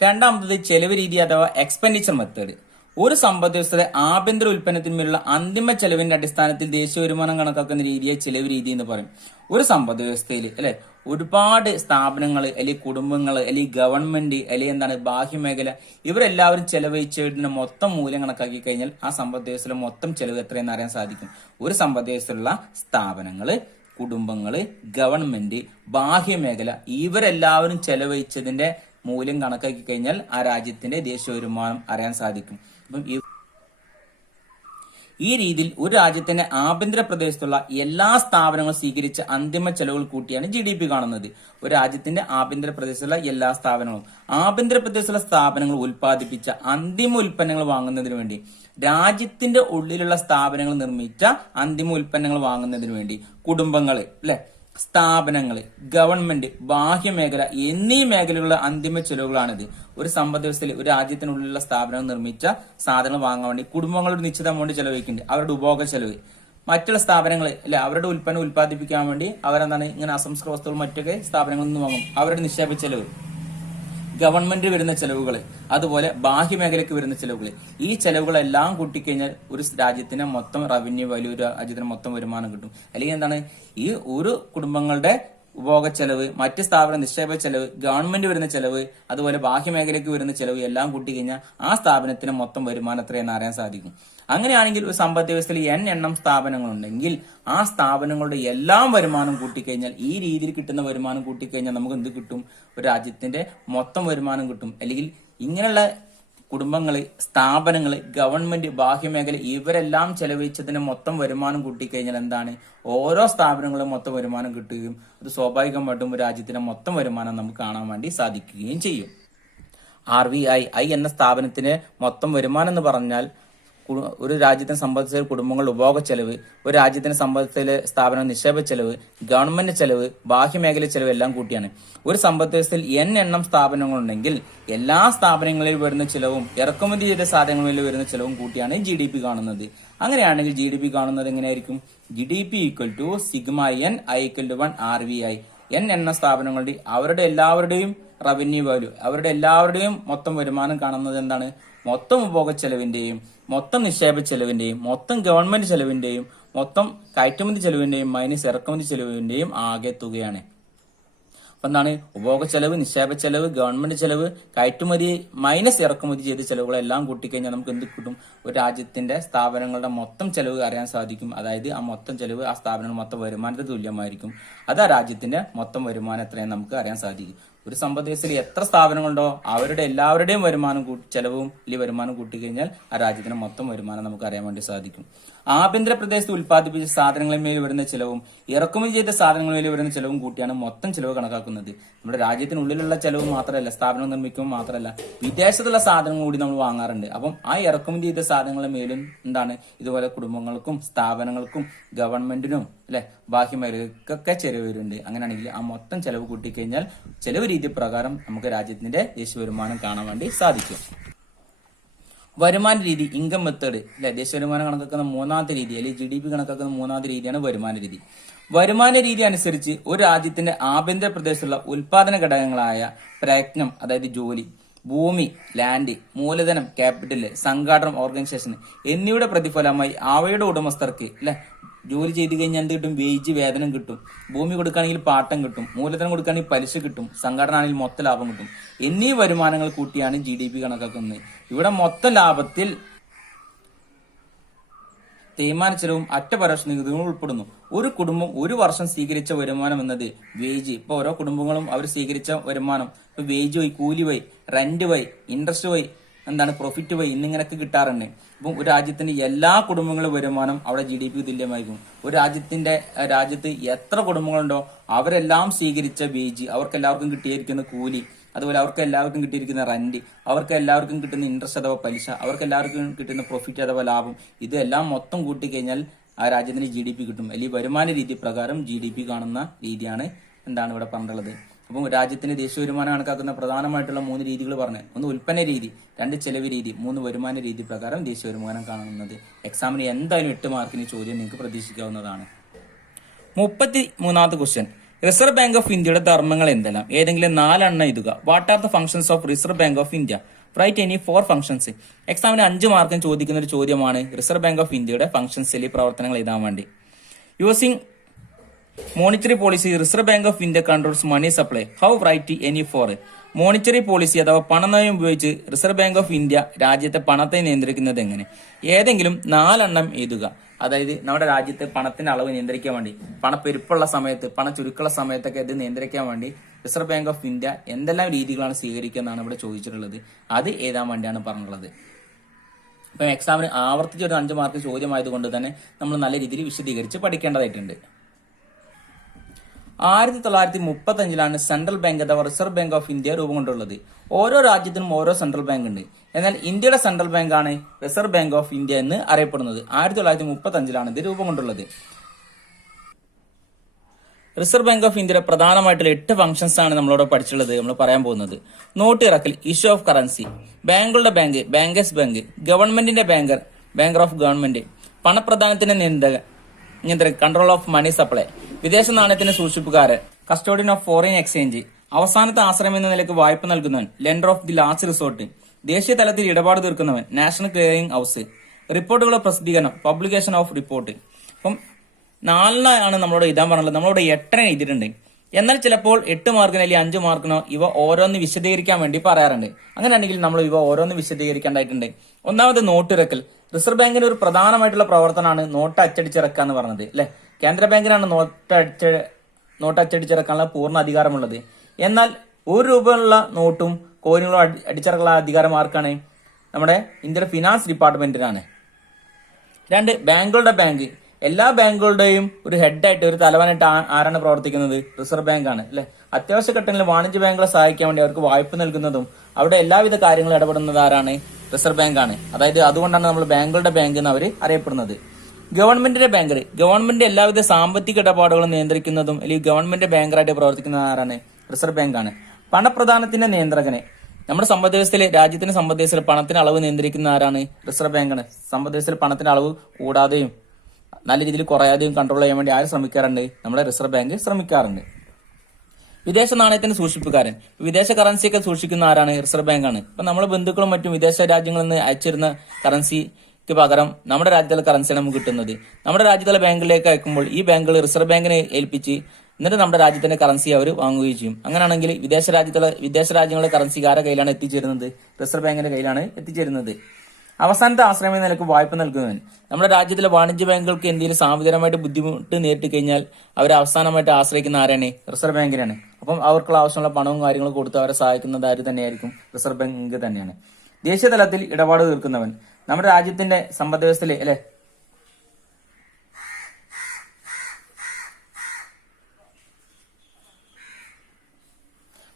രണ്ടാമത്തത് ചെലവ് രീതി അഥവാ എക്സ്പെൻഡിച്ചർ മെത്തേഡ്. ഒരു സമ്പദ് വ്യവസ്ഥയുടെ ആഭ്യന്തര ഉൽപ്പന്നത്തിന്മേലുള്ള അന്തിമ ചെലവിന്റെ അടിസ്ഥാനത്തിൽ ദേശീയ വരുമാനം കണക്കാക്കുന്ന രീതിയെ ചെലവ് രീതി എന്ന് പറയും. ഒരു സമ്പദ് വ്യവസ്ഥയിൽ അല്ലെ ഒരുപാട് സ്ഥാപനങ്ങൾ അല്ലെങ്കിൽ കുടുംബങ്ങൾ അല്ലെങ്കിൽ ഗവൺമെന്റ് അല്ലെങ്കിൽ എന്താണ് ബാഹ്യമേഖല ഇവരെല്ലാവരും ചെലവഴിച്ചതിന്റെ മൊത്തം മൂല്യം കണക്കാക്കി കഴിഞ്ഞാൽ ആ സമ്പദ് വ്യവസ്ഥയിലെ മൊത്തം ചെലവ് എത്രയെന്ന് അറിയാൻ സാധിക്കും. ഒരു സമ്പദ് വ്യവസ്ഥയിലുള്ള സ്ഥാപനങ്ങള്, കുടുംബങ്ങള്, ഗവൺമെന്റ്, ബാഹ്യമേഖല ഇവരെല്ലാവരും ചെലവഴിച്ചതിന്റെ മൂല്യം കണക്കാക്കി കഴിഞ്ഞാൽ ആ രാജ്യത്തിന്റെ ദേശീയ വരുമാനം അറിയാൻ സാധിക്കും. അപ്പം ഈ രീതിയിൽ ഒരു രാജ്യത്തിന്റെ ആഭ്യന്തര പ്രദേശത്തുള്ള എല്ലാ സ്ഥാപനങ്ങളും സ്വീകരിച്ച അന്തിമ ചെലവുകൾ കൂട്ടിയാണ് GDP കാണുന്നത്. ഒരു രാജ്യത്തിന്റെ ആഭ്യന്തര പ്രദേശത്തുള്ള എല്ലാ സ്ഥാപനങ്ങളും ആഭ്യന്തര പ്രദേശത്തുള്ള സ്ഥാപനങ്ങൾ ഉൽപ്പാദിപ്പിച്ച അന്തിമ ഉൽപ്പന്നങ്ങൾ വാങ്ങുന്നതിന് വേണ്ടി രാജ്യത്തിന്റെ ഉള്ളിലുള്ള സ്ഥാപനങ്ങൾ നിർമ്മിച്ച അന്തിമ ഉൽപ്പന്നങ്ങൾ വാങ്ങുന്നതിന് വേണ്ടി കുടുംബങ്ങള് അല്ലെ, സ്ഥാപനങ്ങള്, ഗവൺമെന്റ്, ബാഹ്യമേഖല എന്നീ മേഖലകളുടെ അന്തിമ ചെലവുകളാണിത്. ഒരു സമ്പദ് വ്യവസ്ഥയിൽ ഒരു രാജ്യത്തിനുള്ളിലുള്ള സ്ഥാപനങ്ങൾ നിർമ്മിച്ച സാധനങ്ങൾ വാങ്ങാൻ വേണ്ടി കുടുംബങ്ങൾ ഒരു നിശ്ചിത എമൗണ്ട് ചെലവഴിക്കുന്നുണ്ട്. അവരുടെ ഉപഭോഗ ചെലവ്. മറ്റുള്ള സ്ഥാപനങ്ങൾ അല്ലെ അവരുടെ ഉൽപ്പന്നം ഉൽപ്പാദിപ്പിക്കാൻ വേണ്ടി അവരെന്താണ് ഇങ്ങനെ അസംസ്കൃത വസ്തുക്കൾ മറ്റൊക്കെ സ്ഥാപനങ്ങളിൽ നിന്ന് വാങ്ങും. അവരുടെ നിക്ഷേപ ചെലവ്, ഗവൺമെന്റ് വരുന്ന ചെലവുകൾ, അതുപോലെ ബാഹ്യമേഖലയ്ക്ക് വരുന്ന ചെലവുകൾ, ഈ ചെലവുകളെല്ലാം കൂട്ടിക്കഴിഞ്ഞാൽ ഒരു രാജ്യത്തിന് മൊത്തം റവന്യൂ വാല്യൂ, ഒരു രാജ്യത്തിന് മൊത്തം വരുമാനം കിട്ടും. അല്ലെങ്കിൽ എന്താണ് ഈ ഒരു കുടുംബങ്ങളുടെ ഉപഭോഗ ചെലവ്, മറ്റ് സ്ഥാപന നിക്ഷേപ ചെലവ്, ഗവൺമെന്റ് വരുന്ന ചെലവ്, അതുപോലെ ബാഹ്യമേഖലയ്ക്ക് വരുന്ന ചെലവ് എല്ലാം കൂട്ടിക്കഴിഞ്ഞാൽ ആ സ്ഥാപനത്തിന് മൊത്തം വരുമാനം എത്രയെന്ന് അറിയാൻ സാധിക്കും. അങ്ങനെയാണെങ്കിൽ ഒരു സമ്പദ് വ്യവസ്ഥയിൽ എണ്ണം സ്ഥാപനങ്ങളുണ്ടെങ്കിൽ ആ സ്ഥാപനങ്ങളുടെ എല്ലാം വരുമാനം കൂട്ടിക്കഴിഞ്ഞാൽ ഈ രീതിയിൽ കിട്ടുന്ന വരുമാനം കൂട്ടിക്കഴിഞ്ഞാൽ നമുക്ക് എന്ത് കിട്ടും? ഒരു രാജ്യത്തിന്റെ മൊത്തം വരുമാനം കിട്ടും. അല്ലെങ്കിൽ ഇങ്ങനെയുള്ള കുടുംബങ്ങള്, സ്ഥാപനങ്ങള്, ഗവൺമെന്റ്, ബാഹ്യമേഖല ഇവരെല്ലാം ചെലവഴിച്ചതിന് മൊത്തം വരുമാനം കൂട്ടിക്കഴിഞ്ഞാൽ എന്താണ് ഓരോ സ്ഥാപനങ്ങളും മൊത്തം വരുമാനം കിട്ടുകയും അത് സ്വാഭാവികമായിട്ടും ഒരു രാജ്യത്തിന്റെ മൊത്തം വരുമാനം നമുക്ക് കാണാൻ വേണ്ടി സാധിക്കുകയും ചെയ്യും. RVI എന്ന സ്ഥാപനത്തിന് മൊത്തം വരുമാനം എന്ന് പറഞ്ഞാൽ ഒരു രാജ്യത്തിന് സംബന്ധിച്ച കുടുംബങ്ങളുടെ ഉപഭോഗ ചെലവ്, ഒരു രാജ്യത്തിന് സംബന്ധിച്ച സ്ഥാപന നിക്ഷേപ ചെലവ്, ഗവൺമെന്റ് ചെലവ്, ബാഹ്യമേഖല ചെലവ് എല്ലാം കൂട്ടിയാണ്. ഒരു സമ്പദ് വ്യവസ്ഥയിൽ എണ്ണം സ്ഥാപനങ്ങളുണ്ടെങ്കിൽ എല്ലാ സ്ഥാപനങ്ങളിൽ വരുന്ന ചെലവും ഇറക്കുമതി ചെയ്ത സാധനങ്ങളിൽ വരുന്ന ചെലവും കൂട്ടിയാണ് GDP കാണുന്നത്. അങ്ങനെയാണെങ്കിൽ GDP കാണുന്നത് എങ്ങനെയായിരിക്കും? GDP equal to sigma N I equal to 1 RVI. എണ്ണ സ്ഥാപനങ്ങളുടെ അവരുടെ എല്ലാവരുടെയും റവന്യൂ വാല്യൂ, അവരുടെ എല്ലാവരുടെയും മൊത്തം വരുമാനം കാണുന്നത് എന്താണ്? മൊത്തം ഉപഭോഗ ചെലവിന്റെയും മൊത്തം നിക്ഷേപ ചെലവിന്റെയും മൊത്തം ഗവൺമെന്റ് ചെലവിന്റെയും മൊത്തം കയറ്റുമതി ചെലവിന്റെയും മൈനസ് ഇറക്കുമതി ചെലവിന്റെയും ആകെ തുകയാണ്. അപ്പൊ എന്താണ് ഉപഭോഗ ചെലവ്, നിക്ഷേപ ചെലവ്, ഗവൺമെന്റ് ചെലവ്, കയറ്റുമതി മൈനസ് ഇറക്കുമതി ചെയ്ത ചെലവുകളെല്ലാം കൂട്ടിക്കഴിഞ്ഞാൽ നമുക്ക് എന്ത് കിട്ടും? ഒരു രാജ്യത്തിന്റെ സ്ഥാപനങ്ങളുടെ മൊത്തം ചെലവ് അറിയാൻ സാധിക്കും. അതായത് ആ മൊത്തം ചെലവ് ആ സ്ഥാപനങ്ങളുടെ മൊത്തം വരുമാനത്തിന് തുല്യമായിരിക്കും. അത് ആ രാജ്യത്തിന്റെ മൊത്തം വരുമാനം എത്രയെന്ന് നമുക്ക് അറിയാൻ സാധിക്കും. ഒരു സമ്പദ് വ്യവസ്ഥയിൽ എത്ര സ്ഥാപനങ്ങളുണ്ടോ അവരുടെ എല്ലാവരുടെയും വരുമാനം ചെലവും വലിയ വരുമാനം കൂട്ടിക്കഴിഞ്ഞാൽ ആ രാജ്യത്തിന്റെ മൊത്തം വരുമാനം നമുക്ക് അറിയാൻ വേണ്ടി സാധിക്കും. ആഭ്യന്തര പ്രദേശത്ത് ഉൽപ്പാദിപ്പിച്ച സാധനങ്ങളിൽ മേൽ വരുന്ന ചെലവും ഇറക്കുമതി ചെയ്ത സാധനങ്ങളിൽ മേൽ വരുന്ന ചെലവും കൂട്ടിയാണ് മൊത്തം ചെലവ് കണക്കാക്കുന്നത്. നമ്മുടെ രാജ്യത്തിനുള്ളിലുള്ള ചെലവ് മാത്രമല്ല, സ്ഥാപനം നിർമ്മിക്കുമ്പോൾ മാത്രമല്ല, വിദേശത്തുള്ള സാധനങ്ങൾ കൂടി നമ്മൾ വാങ്ങാറുണ്ട്. അപ്പം ആ ഇറക്കുമതി ചെയ്ത സാധനങ്ങളുടെ മേലും എന്താണ് ഇതുപോലെ കുടുംബങ്ങൾക്കും സ്ഥാപനങ്ങൾക്കും ഗവൺമെന്റിനും അല്ലെ ബാഹ്യമേഖലക്കൊക്കെ ചെലവ് വരുന്നുണ്ട്. അങ്ങനെയാണെങ്കിൽ ആ മൊത്തം ചെലവ് കൂട്ടിക്കഴിഞ്ഞാൽ ചെലവ് രീതി പ്രകാരം നമുക്ക് രാജ്യത്തിന്റെ ദേശീയ വരുമാനം കാണാൻ വേണ്ടി സാധിക്കും. വരുമാന രീതി, ഇൻകം മെത്തേഡ് അല്ലെ, ദേശീയ വരുമാനം കണക്കാക്കുന്ന മൂന്നാമത്തെ രീതി അല്ലെങ്കിൽ GDP കണക്കാക്കുന്ന മൂന്നാമത്തെ രീതിയാണ് വരുമാന രീതി. വരുമാന രീതി അനുസരിച്ച് ഒരു രാജ്യത്തിന്റെ ആഭ്യന്തര പ്രദേശത്തുള്ള ഉൽപാദന ഘടകങ്ങളായ പ്രയത്നം, അതായത് ജോലി, ഭൂമി, ലാൻഡ്, മൂലധനം, ക്യാപിറ്റല്, സംഘാടനം, ഓർഗനൈസേഷൻ എന്നിവയുടെ പ്രതിഫലമായി അവയുടെ ഉടമസ്ഥർക്ക് അല്ലെ ജോലി ചെയ്ത് കഴിഞ്ഞാൽ എന്ത് കിട്ടും? വേജ്, വേതനം കിട്ടും. ഭൂമി കൊടുക്കുകയാണെങ്കിൽ പാട്ടം കിട്ടും. മൂലധനം കൊടുക്കുകയാണെങ്കിൽ പലിശ കിട്ടും. സംഘടന ആണെങ്കിൽ മൊത്ത ലാഭം കിട്ടും. എന്നീ വരുമാനങ്ങൾ കൂട്ടിയാണ് GDP കണക്കാക്കുന്നത്. ഇവിടെ മൊത്തം ലാഭത്തിൽ തേയ്മാന ചെലവും പരോക്ഷ നികുതികളും ഉൾപ്പെടുന്നു. ഒരു കുടുംബം ഒരു വർഷം സ്വീകരിച്ച വരുമാനം എന്നത് വേജ്, ഇപ്പൊ ഓരോ കുടുംബങ്ങളും അവർ സ്വീകരിച്ച വരുമാനം ഇപ്പൊ വേജ് വഴി, കൂലി വഴി, റെന്റ് വഴി, ഇൻട്രസ്റ്റ് വഴി, പ്രോഫിറ്റ് വഴി എന്നിങ്ങനെയൊക്കെ കിട്ടാറുണ്ട്. അപ്പം ഒരു രാജ്യത്തിന്റെ എല്ലാ കുടുംബങ്ങളുടെ വരുമാനം അവിടെ GDP തുല്യമായിരിക്കും. ഒരു രാജ്യത്ത് എത്ര കുടുംബങ്ങളുണ്ടോ അവരെല്ലാം സ്വീകരിച്ച വേജ്, അവർക്ക് എല്ലാവർക്കും കിട്ടിയിരിക്കുന്ന കൂലി, അതുപോലെ അവർക്ക് എല്ലാവർക്കും കിട്ടിയിരിക്കുന്ന റെന്റ്, അവർക്ക് എല്ലാവർക്കും കിട്ടുന്ന ഇൻട്രസ്റ്റ് അഥവാ പലിശ, അവർക്ക് എല്ലാവർക്കും കിട്ടുന്ന പ്രോഫിറ്റ് അഥവാ ലാഭം, ഇതെല്ലാം മൊത്തം കൂട്ടിക്കഴിഞ്ഞാൽ ആ രാജ്യത്തിന് GDP കിട്ടും. അല്ലെങ്കിൽ വരുമാന രീതി പ്രകാരം GDP കാണുന്ന രീതിയാണ് ഇവിടെ പറഞ്ഞിട്ടുള്ളത്. അപ്പം രാജ്യത്തിന്റെ ദേശീയ വരുമാനം കണക്കാക്കുന്ന പ്രധാനമായിട്ടുള്ള 3 രീതികൾ പറഞ്ഞു. 1 ഉൽപ്പന്ന രീതി, 2 ചെലവ് രീതി, 3 വരുമാന രീതി പ്രകാരം ദേശീയ വരുമാനം കാണുന്നത്. എക്സാമിന് എന്തായാലും 8 മാർക്കിന് ചോദ്യം നിങ്ങൾക്ക് പ്രതീക്ഷിക്കാവുന്നതാണ്. 33ാമത്തെ ക്വസ്റ്റ്യൻ, റിസർവ് ബാങ്ക് ഓഫ് ഇന്ത്യയുടെ ധർമ്മങ്ങൾ എന്തെല്ലാം? ഏതെങ്കിലും 4 എണ്ണം എഴുതുക. What are the functions of Reserve Bank of India? Write any 4 functions. എക്സാമിന് 5 മാർക്കിന് ചോദിക്കുന്ന ഒരു ചോദ്യമാണ് റിസർവ് ബാങ്ക് ഓഫ് ഇന്ത്യയുടെ ഫംഗ്ഷൻസിലെ പ്രവർത്തനങ്ങൾ എഴുതാൻ വേണ്ടി. Using monetary policy, Reserve Bank of India controls money supply. How write any 4. Monetary policy അഥവാ പണനയം ഉപയോഗിച്ച് റിസർവ് ബാങ്ക് ഓഫ് ഇന്ത്യ രാജ്യത്തെ പണത്തെ നിയന്ത്രിക്കുന്നത് എങ്ങനെ? ഏതെങ്കിലും 4 എണ്ണം എഴുതുക. അതായത് നമ്മുടെ രാജ്യത്തെ പണത്തിന്റെ അളവ് നിയന്ത്രിക്കാൻ വേണ്ടി, പണപ്പെരുപ്പുള്ള സമയത്ത്, പണ ചുരുക്കമുള്ള സമയത്തൊക്കെ ഇത് നിയന്ത്രിക്കാൻ വേണ്ടി റിസർവ് ബാങ്ക് ഓഫ് ഇന്ത്യ എന്തെല്ലാം രീതികളാണ് സ്വീകരിക്കുക എന്നാണ് ഇവിടെ ചോദിച്ചിട്ടുള്ളത്. അത് എഴുതാൻ വേണ്ടിയാണ് പറഞ്ഞിട്ടുള്ളത്. ഇപ്പം എക്സാമിന് ആവർത്തിച്ച് ഒരു 5 മാർക്ക് ചോദ്യമായതുകൊണ്ട് തന്നെ നമ്മൾ നല്ല രീതിയിൽ വിശദീകരിച്ച് പഠിക്കേണ്ടതായിട്ടുണ്ട്. 1935 സെൻട്രൽ ബാങ്ക് അഥവാ റിസർവ് ബാങ്ക് ഓഫ് ഇന്ത്യ രൂപം കൊണ്ടുള്ളത്. ഓരോ രാജ്യത്തിനും ഓരോ സെൻട്രൽ ബാങ്ക് ഉണ്ട്. എന്നാൽ ഇന്ത്യയുടെ സെൻട്രൽ ബാങ്ക് ആണ് റിസർവ് ബാങ്ക് ഓഫ് ഇന്ത്യ എന്ന് അറിയപ്പെടുന്നത്. 1935 ഇത് രൂപം കൊണ്ടുള്ളത്. റിസർവ് ബാങ്ക് ഓഫ് ഇന്ത്യയുടെ പ്രധാനമായിട്ടുള്ള 8 ഫംഗ്ഷൻസ് ആണ് നമ്മളോട് പഠിച്ചുള്ളത്. നമ്മൾ പറയാൻ പോകുന്നത് നോട്ട് ഇറക്കൽ, ഇഷ്യൂ ഓഫ് കറൻസി, ബാങ്കുകളുടെ ബാങ്ക്, ബാങ്കേഴ്സ് ബാങ്ക്, ഗവൺമെന്റിന്റെ ബാങ്കർ, ബാങ്കർ ഓഫ് ഗവൺമെന്റ്, പണപ്രദാനത്തിന്റെ നിയന്ത്രകൻ, കൺട്രോൾ ഓഫ് മണി സപ്ലൈ, വിദേശ നാണയത്തിന്റെ സൂക്ഷിപ്പുകാരൻ, കസ്റ്റോഡിയൻ ഓഫ് ഫോറിൻ എക്സ്ചേഞ്ച്, അവസാനത്തെ ആശ്രയം എന്ന നിലയ്ക്ക് വായ്പ നൽകുന്നവൻ, lender of the last resort, ദേശീയ തലത്തിൽ ഇടപാട് തീർക്കുന്നവൻ, നാഷണൽ ക്ലിയറിംഗ് ഹൗസ്, റിപ്പോർട്ടുകളുടെ പ്രസിദ്ധീകരണം, പബ്ലിക്കേഷൻ ഓഫ് റിപ്പോർട്ട്. അപ്പം 4 ആണ് നമ്മളോട് എഴുതാൻ പറഞ്ഞത്. നമ്മളോട് 8 എഴുതിയിട്ടുണ്ട്. എന്നാൽ ചിലപ്പോൾ 8 മാർക്കിനോ അല്ലെങ്കിൽ 5 മാർക്കിനോ ഇവ ഓരോന്ന് വിശദീകരിക്കാൻ വേണ്ടി പറയാറുണ്ട്. അങ്ങനെയാണെങ്കിൽ നമ്മൾ ഇവ ഓരോന്ന് വിശദീകരിക്കേണ്ടതായിട്ടുണ്ട്. ഒന്നാമത് നോട്ട് ഇറക്കൽ. റിസർവ് ബാങ്കിന്റെ ഒരു പ്രധാനമായിട്ടുള്ള പ്രവർത്തനമാണ് നോട്ട് അച്ചടിച്ചിറക്കുക എന്ന് പറഞ്ഞത് അല്ലെ. കേന്ദ്ര ബാങ്കിനാണ് നോട്ട് അച്ചടിച്ചിറക്കാനുള്ള പൂർണ്ണ അധികാരമുള്ളത്. എന്നാൽ 1 രൂപയുള്ള നോട്ടും കോയിനുകളും അടിച്ചിറക്കാനുള്ള അധികാരം ആർക്കാണ്? നമ്മുടെ ഇന്ത്യയുടെ ഫിനാൻസ് ഡിപ്പാർട്ട്മെന്റിനാണ്. 2 ബാങ്കുകളുടെ ബാങ്ക്. എല്ലാ ബാങ്കുകളുടെയും ഒരു ഹെഡായിട്ട്, ഒരു തലവനായിട്ട് ആരാണ് പ്രവർത്തിക്കുന്നത്? റിസർവ് ബാങ്ക് ആണ് അല്ലെ. അത്യാവശ്യ ഘട്ടങ്ങളിൽ വാണിജ്യ ബാങ്കുകളെ സഹായിക്കാൻ വേണ്ടി അവർക്ക് വായ്പ നൽകുന്നതും അവിടെ എല്ലാവിധ കാര്യങ്ങളും ഇടപെടുന്നത് ആരാണ്? റിസർവ് ബാങ്ക് ആണ്. അതായത് അതുകൊണ്ടാണ് നമ്മൾ ബാങ്കുകളുടെ ബാങ്ക് എന്ന് അവർ അറിയപ്പെടുന്നത്. ഗവൺമെന്റിന്റെ ബാങ്കർ. ഗവൺമെന്റ് എല്ലാവിധ സാമ്പത്തിക ഇടപാടുകളും നിയന്ത്രിക്കുന്നതും അല്ലെങ്കിൽ ഗവൺമെന്റ് ബാങ്കറായിട്ട് പ്രവർത്തിക്കുന്ന ആരാണ്? റിസർവ് ബാങ്ക് ആണ്. പണപ്രദാനത്തിന്റെ നിയന്ത്രകനെ. നമ്മുടെ സമ്പദ് വ്യവസ്ഥയിലെ, രാജ്യത്തിന്റെ സമ്പദ് വ്യവസ്ഥയിൽ പണത്തിന്റെ അളവ് നിയന്ത്രിക്കുന്ന ആരാണ്? റിസർവ് ബാങ്ക് ആണ്. സമ്പദ് വ്യവസ്ഥയിൽ പണത്തിന്റെ അളവ് കൂടാതെയും നല്ല രീതിയിൽ കുറയാതെയും കൺട്രോൾ ചെയ്യാൻ വേണ്ടി ആര് ശ്രമിക്കാറുണ്ട്? നമ്മുടെ റിസർവ് ബാങ്ക് ശ്രമിക്കാറുണ്ട്. വിദേശ നാണയത്തിന്റെ സൂക്ഷിപ്പുകാരൻ. വിദേശ കറൻസിയൊക്കെ സൂക്ഷിക്കുന്ന ആരാണ്? റിസർവ് ബാങ്ക് ആണ്. ഇപ്പൊ നമ്മുടെ ബന്ധുക്കളും മറ്റും വിദേശ രാജ്യങ്ങളിൽ നിന്ന് അയച്ചിരുന്ന കറൻസിക്ക് പകരം നമ്മുടെ രാജ്യത്തിലെ കറൻസിയാണ് നമുക്ക് കിട്ടുന്നത്. നമ്മുടെ രാജ്യത്തിലെ ബാങ്കിലേക്ക് അയക്കുമ്പോൾ ഈ ബാങ്കുകൾ റിസർവ് ബാങ്കിനെ ഏൽപ്പിച്ച് എന്നിട്ട് നമ്മുടെ രാജ്യത്തിന്റെ കറൻസി അവർ വാങ്ങുകയും ചെയ്യും. അങ്ങനെയാണെങ്കിൽ വിദേശ രാജ്യങ്ങളുടെ കറൻസി ആരുടെ കയ്യിലാണ് എത്തിച്ചേരുന്നത്? റിസർവ് ബാങ്കിന്റെ കയ്യിലാണ് എത്തിച്ചേരുന്നത്. അവസാനത്തെ ആശ്രയം എന്ന നിലക്ക് വായ്പ നൽകുന്നവൻ നമ്മുടെ രാജ്യത്തിലെ വാണിജ്യ ബാങ്കുകൾക്ക് എന്തെങ്കിലും സാമ്പത്തികമായിട്ട് ബുദ്ധിമുട്ട് നേരിട്ട് കഴിഞ്ഞാൽ അവർ അവസാനമായിട്ട് ആശ്രയിക്കുന്ന ആരാണ്? റിസർവ് ബാങ്കിനാണ്. അപ്പം അവർക്കുള്ള ആവശ്യമുള്ള പണവും കാര്യങ്ങളും കൊടുത്ത് അവരെ സഹായിക്കുന്നത് ആര് തന്നെയായിരിക്കും? റിസർവ് ബാങ്ക് തന്നെയാണ്. ദേശീയ തലത്തിൽ ഇടപാട് തീർക്കുന്നവൻ നമ്മുടെ രാജ്യത്തിന്റെ സമ്പദ് വ്യവസ്ഥയിൽ അല്ലെ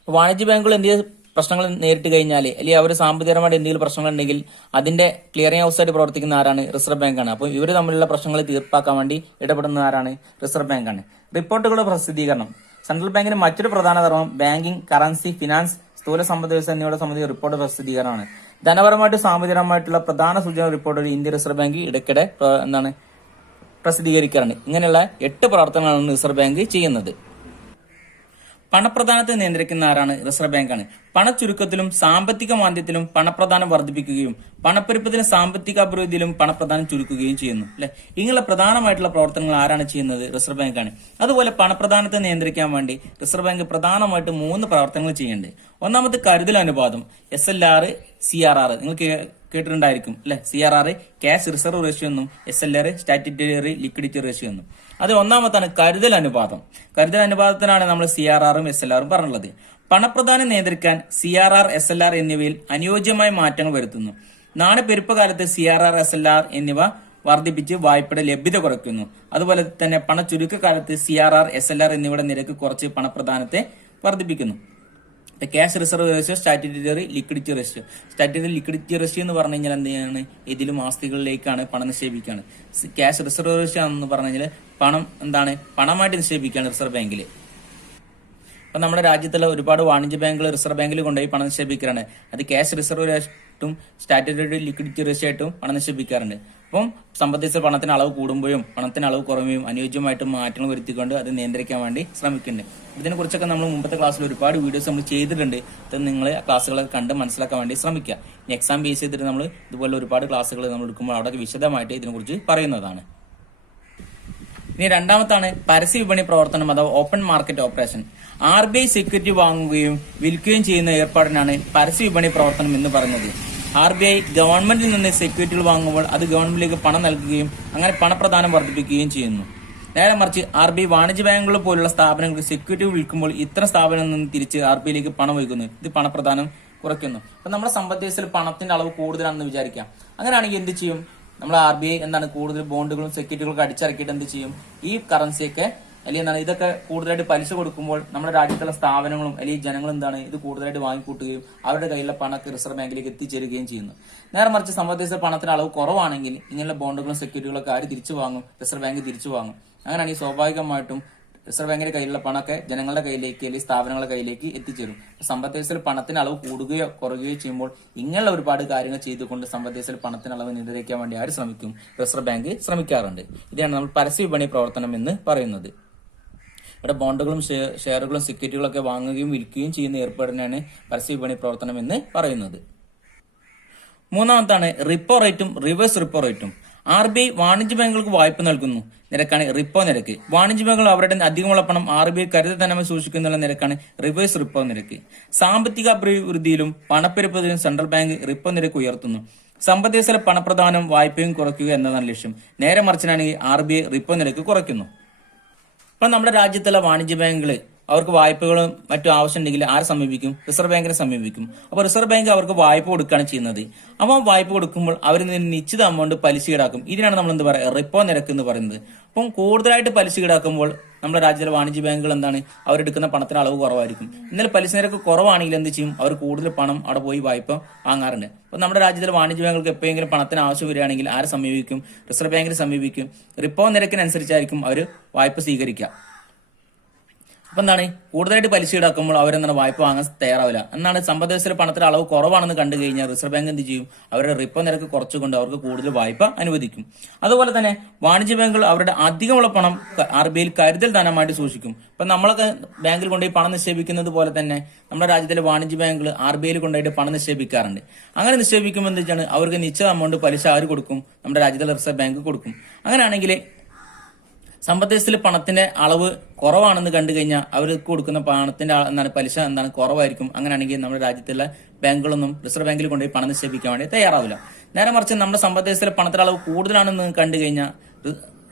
വാണിജ്യ ബാങ്കുകൾ എന്തെങ്കിലും പ്രശ്നങ്ങൾ നേരിട്ട് കഴിഞ്ഞാൽ അല്ലെങ്കിൽ അവർ സാമ്പത്തികമായിട്ട് എന്തെങ്കിലും പ്രശ്നങ്ങൾ ഉണ്ടെങ്കിൽ അതിന്റെ ക്ലിയറിംഗ് ഹൗസ് ആയിട്ട് പ്രവർത്തിക്കുന്ന ആരാണ്? റിസർവ് ബാങ്കാണ്. അപ്പോൾ ഇവർ തമ്മിലുള്ള പ്രശ്നങ്ങൾ തീർപ്പാക്കാൻ വേണ്ടി ഇടപെടുന്ന ആരാണ്? റിസർവ് ബാങ്കാണ്. റിപ്പോർട്ടുകളുടെ പ്രസിദ്ധീകരണം സെൻട്രൽ ബാങ്കിന് മറ്റൊരു പ്രധാന ധർമ്മം ബാങ്കിംഗ്, കറൻസി, ഫിനാൻസ്, സ്ഥൂല സമ്പദ് വ്യവസ്ഥ എന്നിവയുടെ സംബന്ധിച്ച റിപ്പോർട്ട് പ്രസിദ്ധീകരണമാണ്. ധനപരമായിട്ട് സാമ്പത്തികമായിട്ടുള്ള പ്രധാന സൂചന റിപ്പോർട്ടുകൾ ഇന്ത്യൻ റിസർവ് ബാങ്ക് ഇടയ്ക്കിടെ പ്രസിദ്ധീകരിക്കാറുണ്ട്. ഇങ്ങനെയുള്ള 8 പ്രവർത്തനങ്ങളാണ് റിസർവ് ബാങ്ക് ചെയ്യുന്നത്. പണപ്രധാനത്തെ നിയന്ത്രിക്കുന്ന ആരാണ്? റിസർവ് ബാങ്കാണ്. പണച്ചുരുക്കത്തിലും സാമ്പത്തിക മാന്ദ്യത്തിലും പണപ്രധാനം വർദ്ധിപ്പിക്കുകയും പണപ്പെരുപ്പത്തിലും സാമ്പത്തിക അഭിവൃദ്ധിയിലും പണപ്രധാനം ചുരുക്കുകയും ചെയ്യുന്നു. അല്ലെ, ഇങ്ങനെയുള്ള പ്രധാനമായിട്ടുള്ള പ്രവർത്തനങ്ങൾ ആരാണ് ചെയ്യുന്നത്? റിസർവ് ബാങ്കാണ്. അതുപോലെ പണപ്രധാനത്തെ നിയന്ത്രിക്കാൻ വേണ്ടി റിസർവ് ബാങ്ക് പ്രധാനമായിട്ട് 3 പ്രവർത്തനങ്ങൾ ചെയ്യുന്നുണ്ട്. ഒന്നാമത് കരുതൽ അനുപാതം, SLR, CRR. നിങ്ങൾ കേട്ടിട്ടുണ്ടായിരിക്കും അല്ലെ. CRR ക്യാഷ് റിസർവ് റേഷ്യോ എന്നും SLR സ്റ്റാറ്റ്യൂട്ടറി ലിക്വിഡിറ്റി റേഷ്യോ എന്നും. അതിൽ ഒന്നാമത്താണ് കരുതൽ അനുപാതം. കരുതൽ അനുപാതത്തിനാണ് നമ്മൾ CRRഉം SLRഉം പറഞ്ഞുള്ളത്. പണപ്രധാനം നിയന്ത്രിക്കാൻ CRR, SLR എന്നിവയിൽ അനുയോജ്യമായ മാറ്റങ്ങൾ വരുത്തുന്നു. നാണയപ്പെരുപ്പ കാലത്ത് CRR, SLR എന്നിവ വർദ്ധിപ്പിച്ച് വായ്പയുടെ ലഭ്യത കുറയ്ക്കുന്നു. അതുപോലെ തന്നെ പണച്ചുരുക്കകാലത്ത് CRR, SLR എന്നിവയുടെ നിരക്ക് കുറച്ച് പണപ്രധാനത്തെ വർദ്ധിപ്പിക്കുന്നു. Cash reserve ratio, statutory liquidity ratio. Statutory liquidity ratio എന്ന് പറഞ്ഞു കഴിഞ്ഞാൽ എന്താണ്? ഇതിലും ആസ്തികളിലേക്കാണ് പണം നിക്ഷേപിക്കുകയാണ്. ക്യാഷ് റിസർവ് റേഷ്യോ എന്ന് പറഞ്ഞു കഴിഞ്ഞാൽ പണം എന്താണ്? പണമായിട്ട് നിക്ഷേപിക്കുകയാണ് റിസർവ് ബാങ്കിൽ. അപ്പൊ നമ്മുടെ രാജ്യത്തുള്ള ഒരുപാട് വാണിജ്യ ബാങ്കുകൾ റിസർവ് ബാങ്കിൽ കൊണ്ടുപോയി പണം നിക്ഷേപിക്കാറുണ്ട്. അത് ക്യാഷ് റിസർവ് റേഷ്യോട്ടും സ്റ്റാറ്റ്യൂട്ടറി ലിക്വിഡിറ്റി റേഷ്യോ ആയിട്ടും പണം നിക്ഷേപിക്കാറുണ്ട്. അപ്പം സമ്പദ്വ്യവസ്ഥ പണത്തിന് അളവ് കൂടുമ്പോഴും പണത്തിന് അളവ് കുറയുകയും അനുയോജ്യമായിട്ട് മാറ്റങ്ങൾ വരുത്തിക്കൊണ്ട് അത് നിയന്ത്രിക്കാൻ വേണ്ടി ശ്രമിക്കുന്നുണ്ട്. ഇതിനെ കുറിച്ചൊക്കെ നമ്മൾ മുമ്പത്തെ ക്ലാസ്സിൽ ഒരുപാട് വീഡിയോസ് നമ്മൾ ചെയ്തിട്ടുണ്ട്. അത് നിങ്ങൾ ക്ലാസ്സുകളൊക്കെ കണ്ട് മനസ്സിലാക്കാൻ വേണ്ടി ശ്രമിക്കുക. ഇനി എക്സാം ബേസ് ചെയ്തിട്ട് നമ്മൾ ഇതുപോലെ ഒരുപാട് ക്ലാസ്സുകൾ നമ്മൾ എടുക്കുമ്പോൾ അവിടെ വിശദമായിട്ട് ഇതിനെക്കുറിച്ച് പറയുന്നതാണ്. ഇനി രണ്ടാമത്താണ് പരസ്യ വിപണി പ്രവർത്തനം അഥവാ open market operation. RBI security വാങ്ങുകയും വിൽക്കുകയും ചെയ്യുന്ന ഏർപ്പാടിനാണ് പരസ്യ വിപണി പ്രവർത്തനം എന്ന് പറയുന്നത്. RBI ഗവൺമെന്റിൽ നിന്ന് സെക്യൂരിറ്റികൾ വാങ്ങുമ്പോൾ അത് ഗവൺമെന്റിലേക്ക് പണം നൽകുകയും അങ്ങനെ പണപ്രധാനം വർദ്ധിപ്പിക്കുകയും ചെയ്യുന്നു. നേരെ മറിച്ച് RBI വാണിജ്യ ബാങ്കുകൾ പോലുള്ള സ്ഥാപനങ്ങൾക്ക് സെക്യൂരിറ്റി വിൽക്കുമ്പോൾ ഇത്തരം സ്ഥാപനങ്ങളിൽ നിന്ന് തിരിച്ച് RBIയിലേക്ക് പണം വയ്ക്കുന്നു. ഇത് പണപ്രധാനം കുറയ്ക്കുന്നു. അപ്പൊ നമ്മുടെ സമ്പദ് വ്യവസ്ഥയിൽ പണത്തിന്റെ അളവ് കൂടുതലാണെന്ന് വിചാരിക്കാം. അങ്ങനെയാണെങ്കിൽ എന്ത് ചെയ്യും? നമ്മൾ RBI കൂടുതൽ ബോണ്ടുകളും സെക്യൂരിറ്റികളൊക്കെ അടിച്ചിറക്കിയിട്ട് എന്ത് ചെയ്യും? ഈ കറൻസിയൊക്കെ അല്ലെങ്കിൽ ഇതൊക്കെ കൂടുതലായിട്ട് പലിശ കൊടുക്കുമ്പോൾ നമ്മുടെ രാജ്യത്തുള്ള സ്ഥാപനങ്ങളും അല്ലെങ്കിൽ ജനങ്ങളും ഇത് കൂടുതലായിട്ട് വാങ്ങിക്കൂട്ടുകയും അവരുടെ കയ്യിലുള്ള പണമൊക്കെ റിസർവ് ബാങ്കിലേക്ക് എത്തിച്ചേരുകയും ചെയ്യുന്നു. നേരെ മറിച്ച് സമ്പദ് വ്യവസ്ഥ പണത്തിന് അളവ് കുറവാണെങ്കിൽ ഇങ്ങനെയുള്ള ബോണ്ടുകളും സെക്യൂരിറ്റികളൊക്കെ ആര് തിരിച്ചു വാങ്ങും? റിസർവ് ബാങ്ക് തിരിച്ചു വാങ്ങും. അങ്ങനെയാണെങ്കിൽ സ്വാഭാവികമായിട്ടും റിസർവ് ബാങ്കിന്റെ കയ്യിലുള്ള പണമൊക്കെ ജനങ്ങളുടെ കയ്യിലേക്ക് അല്ലെങ്കിൽ സ്ഥാപനങ്ങളുടെ കയ്യിലേക്ക് എത്തിച്ചേരും. സമ്പദ് വ്യവസ്ഥയിൽ പണത്തിന് അളവ് കൂടുകയോ കുറയുകയോ ചെയ്യുമ്പോൾ ഇങ്ങനെയുള്ള ഒരുപാട് കാര്യങ്ങൾ ചെയ്തുകൊണ്ട് സമ്പദ് വ്യവസ്ഥയിൽ പണത്തിന് അളവ് നിയന്ത്രിക്കാൻ വേണ്ടി ആര് ശ്രമിക്കും? റിസർവ് ബാങ്ക് ശ്രമിക്കാറുണ്ട്. ഇതാണ് നമ്മൾ പരസ്യ വിപണി പ്രവർത്തനം എന്ന് പറയുന്നത്. ഇവിടെ ബോണ്ടുകളും ഷെയറുകളും സെക്യൂരിറ്റികളൊക്കെ വാങ്ങുകയും വിൽക്കുകയും ചെയ്യുന്ന ഏർപ്പാടിനാണ് പരസ്യ വിപണി പ്രവർത്തനം എന്ന് പറയുന്നത്. മൂന്നാമത്താണ് റിപ്പോ റേറ്റും റിവേഴ്സ് റിപ്പോ റേറ്റും. RBI വാണിജ്യ ബാങ്കുകൾക്ക് വായ്പ നൽകുന്നു നിരക്കാണ് റിപ്പോ നിരക്ക്. വാണിജ്യ ബാങ്കുകൾ അവരുടെ അധികമുള്ള പണം RBI കരുതൽ ധനമായി സൂക്ഷിക്കുന്ന നിരക്കാണ് റിവേഴ്സ് റിപ്പോ നിരക്ക്. സാമ്പത്തിക അഭിവൃദ്ധിയിലും പണപ്പെരുപ്പത്തിലും സെൻട്രൽ ബാങ്ക് റിപ്പോ നിരക്ക് ഉയർത്തുന്നു. സമ്പദ് വ്യവസ്ഥയിലെ പണപ്രധാനം വായ്പയും കുറയ്ക്കുക എന്നതാണ് ലക്ഷ്യം. നേരെ മറിച്ചിനാണെങ്കിൽ RBI റിപ്പോ നിരക്ക് കുറയ്ക്കുന്നു. ഇപ്പൊ നമ്മുടെ രാജ്യത്തുള്ള വാണിജ്യ ബാങ്കുകൾ അവർക്ക് വായ്പകളും മറ്റും ആവശ്യമുണ്ടെങ്കിൽ ആരെ സമീപിക്കും? റിസർവ് ബാങ്കിനെ സമീപിക്കും. അപ്പോൾ റിസർവ് ബാങ്ക് അവർക്ക് വായ്പ കൊടുക്കുകയാണ് ചെയ്യുന്നത്. അപ്പോൾ വായ്പ കൊടുക്കുമ്പോൾ അവർ നിശ്ചിത എമൗണ്ട് പലിശ ഈടാക്കും. ഇതിനാണ് നമ്മൾ എന്ത് പറയുക? റിപ്പോ നിരക്ക് എന്ന് പറയുന്നത്. അപ്പം കൂടുതലായിട്ട് പലിശ ഈടാക്കുമ്പോൾ നമ്മുടെ രാജ്യത്തിലെ വാണിജ്യ ബാങ്കുകൾ അവരെടുക്കുന്ന പണത്തിന് അളവ് കുറവായിരിക്കും. എന്നാൽ പലിശ നിരക്ക് കുറവാണെങ്കിൽ എന്ത് ചെയ്യും? അവർ കൂടുതൽ പണം അവിടെ പോയി വായ്പ വാങ്ങാറുണ്ട്. അപ്പൊ നമ്മുടെ രാജ്യത്തിലെ വാണിജ്യ ബാങ്കുകൾക്ക് എപ്പോഴെങ്കിലും പണത്തിന് ആവശ്യം വരികയാണെങ്കിൽ ആരെ സമീപിക്കും? റിസർവ് ബാങ്കിനെ സമീപിക്കും. റിപ്പോ നിരക്കിനനുസരിച്ചായിരിക്കും അവർ വായ്പ സ്വീകരിക്കുക. അപ്പൊ കൂടുതലായിട്ട് പലിശ ഈടാക്കുമ്പോൾ വായ്പ വാങ്ങാൻ തയ്യാറാവില്ല. എന്നാണ് സമ്പദ് വ്യവസ്ഥയിലെ പണത്തിന്റെ അളവ് കുറവാണെന്ന് കണ്ടു കഴിഞ്ഞാൽ റിസർവ് ബാങ്ക് എന്ത് ചെയ്യും? അവരുടെ റിപ്പോ നിരക്ക് കുറച്ചുകൊണ്ട് അവർക്ക് കൂടുതൽ വായ്പ അനുവദിക്കും. അതുപോലെ തന്നെ വാണിജ്യ ബാങ്കുകൾ അവരുടെ അധികമുള്ള പണം RBIയിൽ കരുതൽ ധനമായിട്ട് സൂക്ഷിക്കും. ഇപ്പൊ നമ്മളൊക്കെ ബാങ്കിൽ കൊണ്ടുപോയി പണം നിക്ഷേപിക്കുന്നത് പോലെ തന്നെ നമ്മുടെ രാജ്യത്തിലെ വാണിജ്യ ബാങ്കുകൾ RBIയിൽ കൊണ്ടുപോയിട്ട് പണം നിക്ഷേപിക്കാറുണ്ട്. അങ്ങനെ നിക്ഷേപിക്കുമ്പോൾ എന്താ വെച്ചാൽ അവർക്ക് നിശ്ചിത എമൗണ്ട് പലിശ ആര് കൊടുക്കും? നമ്മുടെ രാജ്യത്തിലെ റിസർവ് ബാങ്ക് കൊടുക്കും. അങ്ങനെയാണെങ്കിൽ സമ്പദ് വ്യവസ്ഥയിൽ പണത്തിന്റെ അളവ് കുറവാണെന്ന് കണ്ടു കഴിഞ്ഞാൽ അവർക്ക് കൊടുക്കുന്ന പണത്തിന്റെ പലിശ കുറവായിരിക്കും. അങ്ങനെയാണെങ്കിൽ നമ്മുടെ രാജ്യത്തുള്ള ബാങ്കുകളൊന്നും റിസർവ് ബാങ്കിൽ കൊണ്ടുപോയി പണം നിക്ഷേപിക്കാൻ വേണ്ടി തയ്യാറാവില്ല. നേരെ മറിച്ച് നമ്മുടെ സമ്പദ് വ്യവസ്ഥയിൽ പണത്തിന്റെ അളവ് കൂടുതലാണെന്ന് കണ്ടു കഴിഞ്ഞാൽ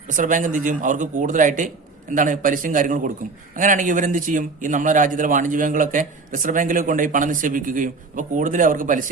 റിസർവ് ബാങ്ക് എന്ത് ചെയ്യും? അവർക്ക് കൂടുതലായിട്ട് പലിശയും കാര്യങ്ങളും കൊടുക്കും. അങ്ങനെയാണെങ്കിൽ ഇവരെന്ത് ചെയ്യും? ഈ നമ്മുടെ രാജ്യത്തിലെ വാണിജ്യ ബാങ്കുകളൊക്കെ റിസർവ് ബാങ്കിൽ കൊണ്ടുപോയി പണം നിക്ഷേപിക്കുകയും അപ്പോൾ കൂടുതൽ അവർക്ക് പലിശ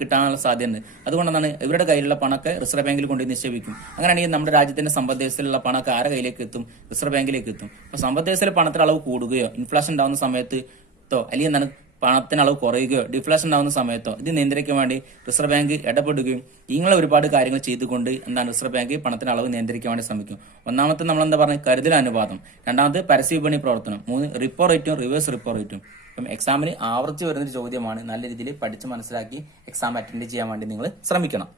കിട്ടാനുള്ള സാധ്യതയുണ്ട്. അതുകൊണ്ടാണ് ഇവരുടെ കയ്യിലുള്ള പണമൊക്കെ റിസർവ് ബാങ്കിൽ കൊണ്ടുപോയി നിക്ഷേപിക്കും. അങ്ങനെയാണെങ്കിൽ നമ്മുടെ രാജ്യത്തിന്റെ സമ്പദ് വ്യവസ്ഥയിലുള്ള പണമൊക്കെ ആരുടെ കയ്യിലേക്ക് എത്തും? റിസർവ് ബാങ്കിലേക്ക് എത്തും. അപ്പോൾ സമ്പദ് വ്യവസ്ഥയിലെ പണത്തിന്റെ അളവ് കൂടുകയോ ഇൻഫ്ലേഷൻ ഉണ്ടാകുന്ന സമയത്തോ അല്ലെങ്കിൽ പണത്തിന് അളവ് കുറയുകയോ ഡിഫ്ലേഷൻ ഉണ്ടാകുന്ന സമയത്തോ ഇത് നിയന്ത്രിക്കാൻ വേണ്ടി റിസർവ് ബാങ്ക് ഇടപെടുകയും ഇങ്ങനെ ഒരുപാട് കാര്യങ്ങൾ ചെയ്തുകൊണ്ട് റിസർവ് ബാങ്ക് പണത്തിന് അളവ് നിയന്ത്രിക്കാൻ വേണ്ടി ശ്രമിക്കും. ഒന്നാമത്തെ നമ്മൾ പറഞ്ഞ കരുതൽ അനുപാതം, രണ്ടാമത് പരസ്യ വിപണി പ്രവർത്തനം, 3 റിപ്പോ റേറ്റും റിവേഴ്സ് റിപ്പോ റേറ്റും. അപ്പം എക്സാമിന് ആവർത്തിച്ച് വരുന്നൊരു ചോദ്യമാണ്. നല്ല രീതിയിൽ പഠിച്ച് മനസ്സിലാക്കി എക്സാം അറ്റൻഡ് ചെയ്യാൻ വേണ്ടി നിങ്ങൾ ശ്രമിക്കണം.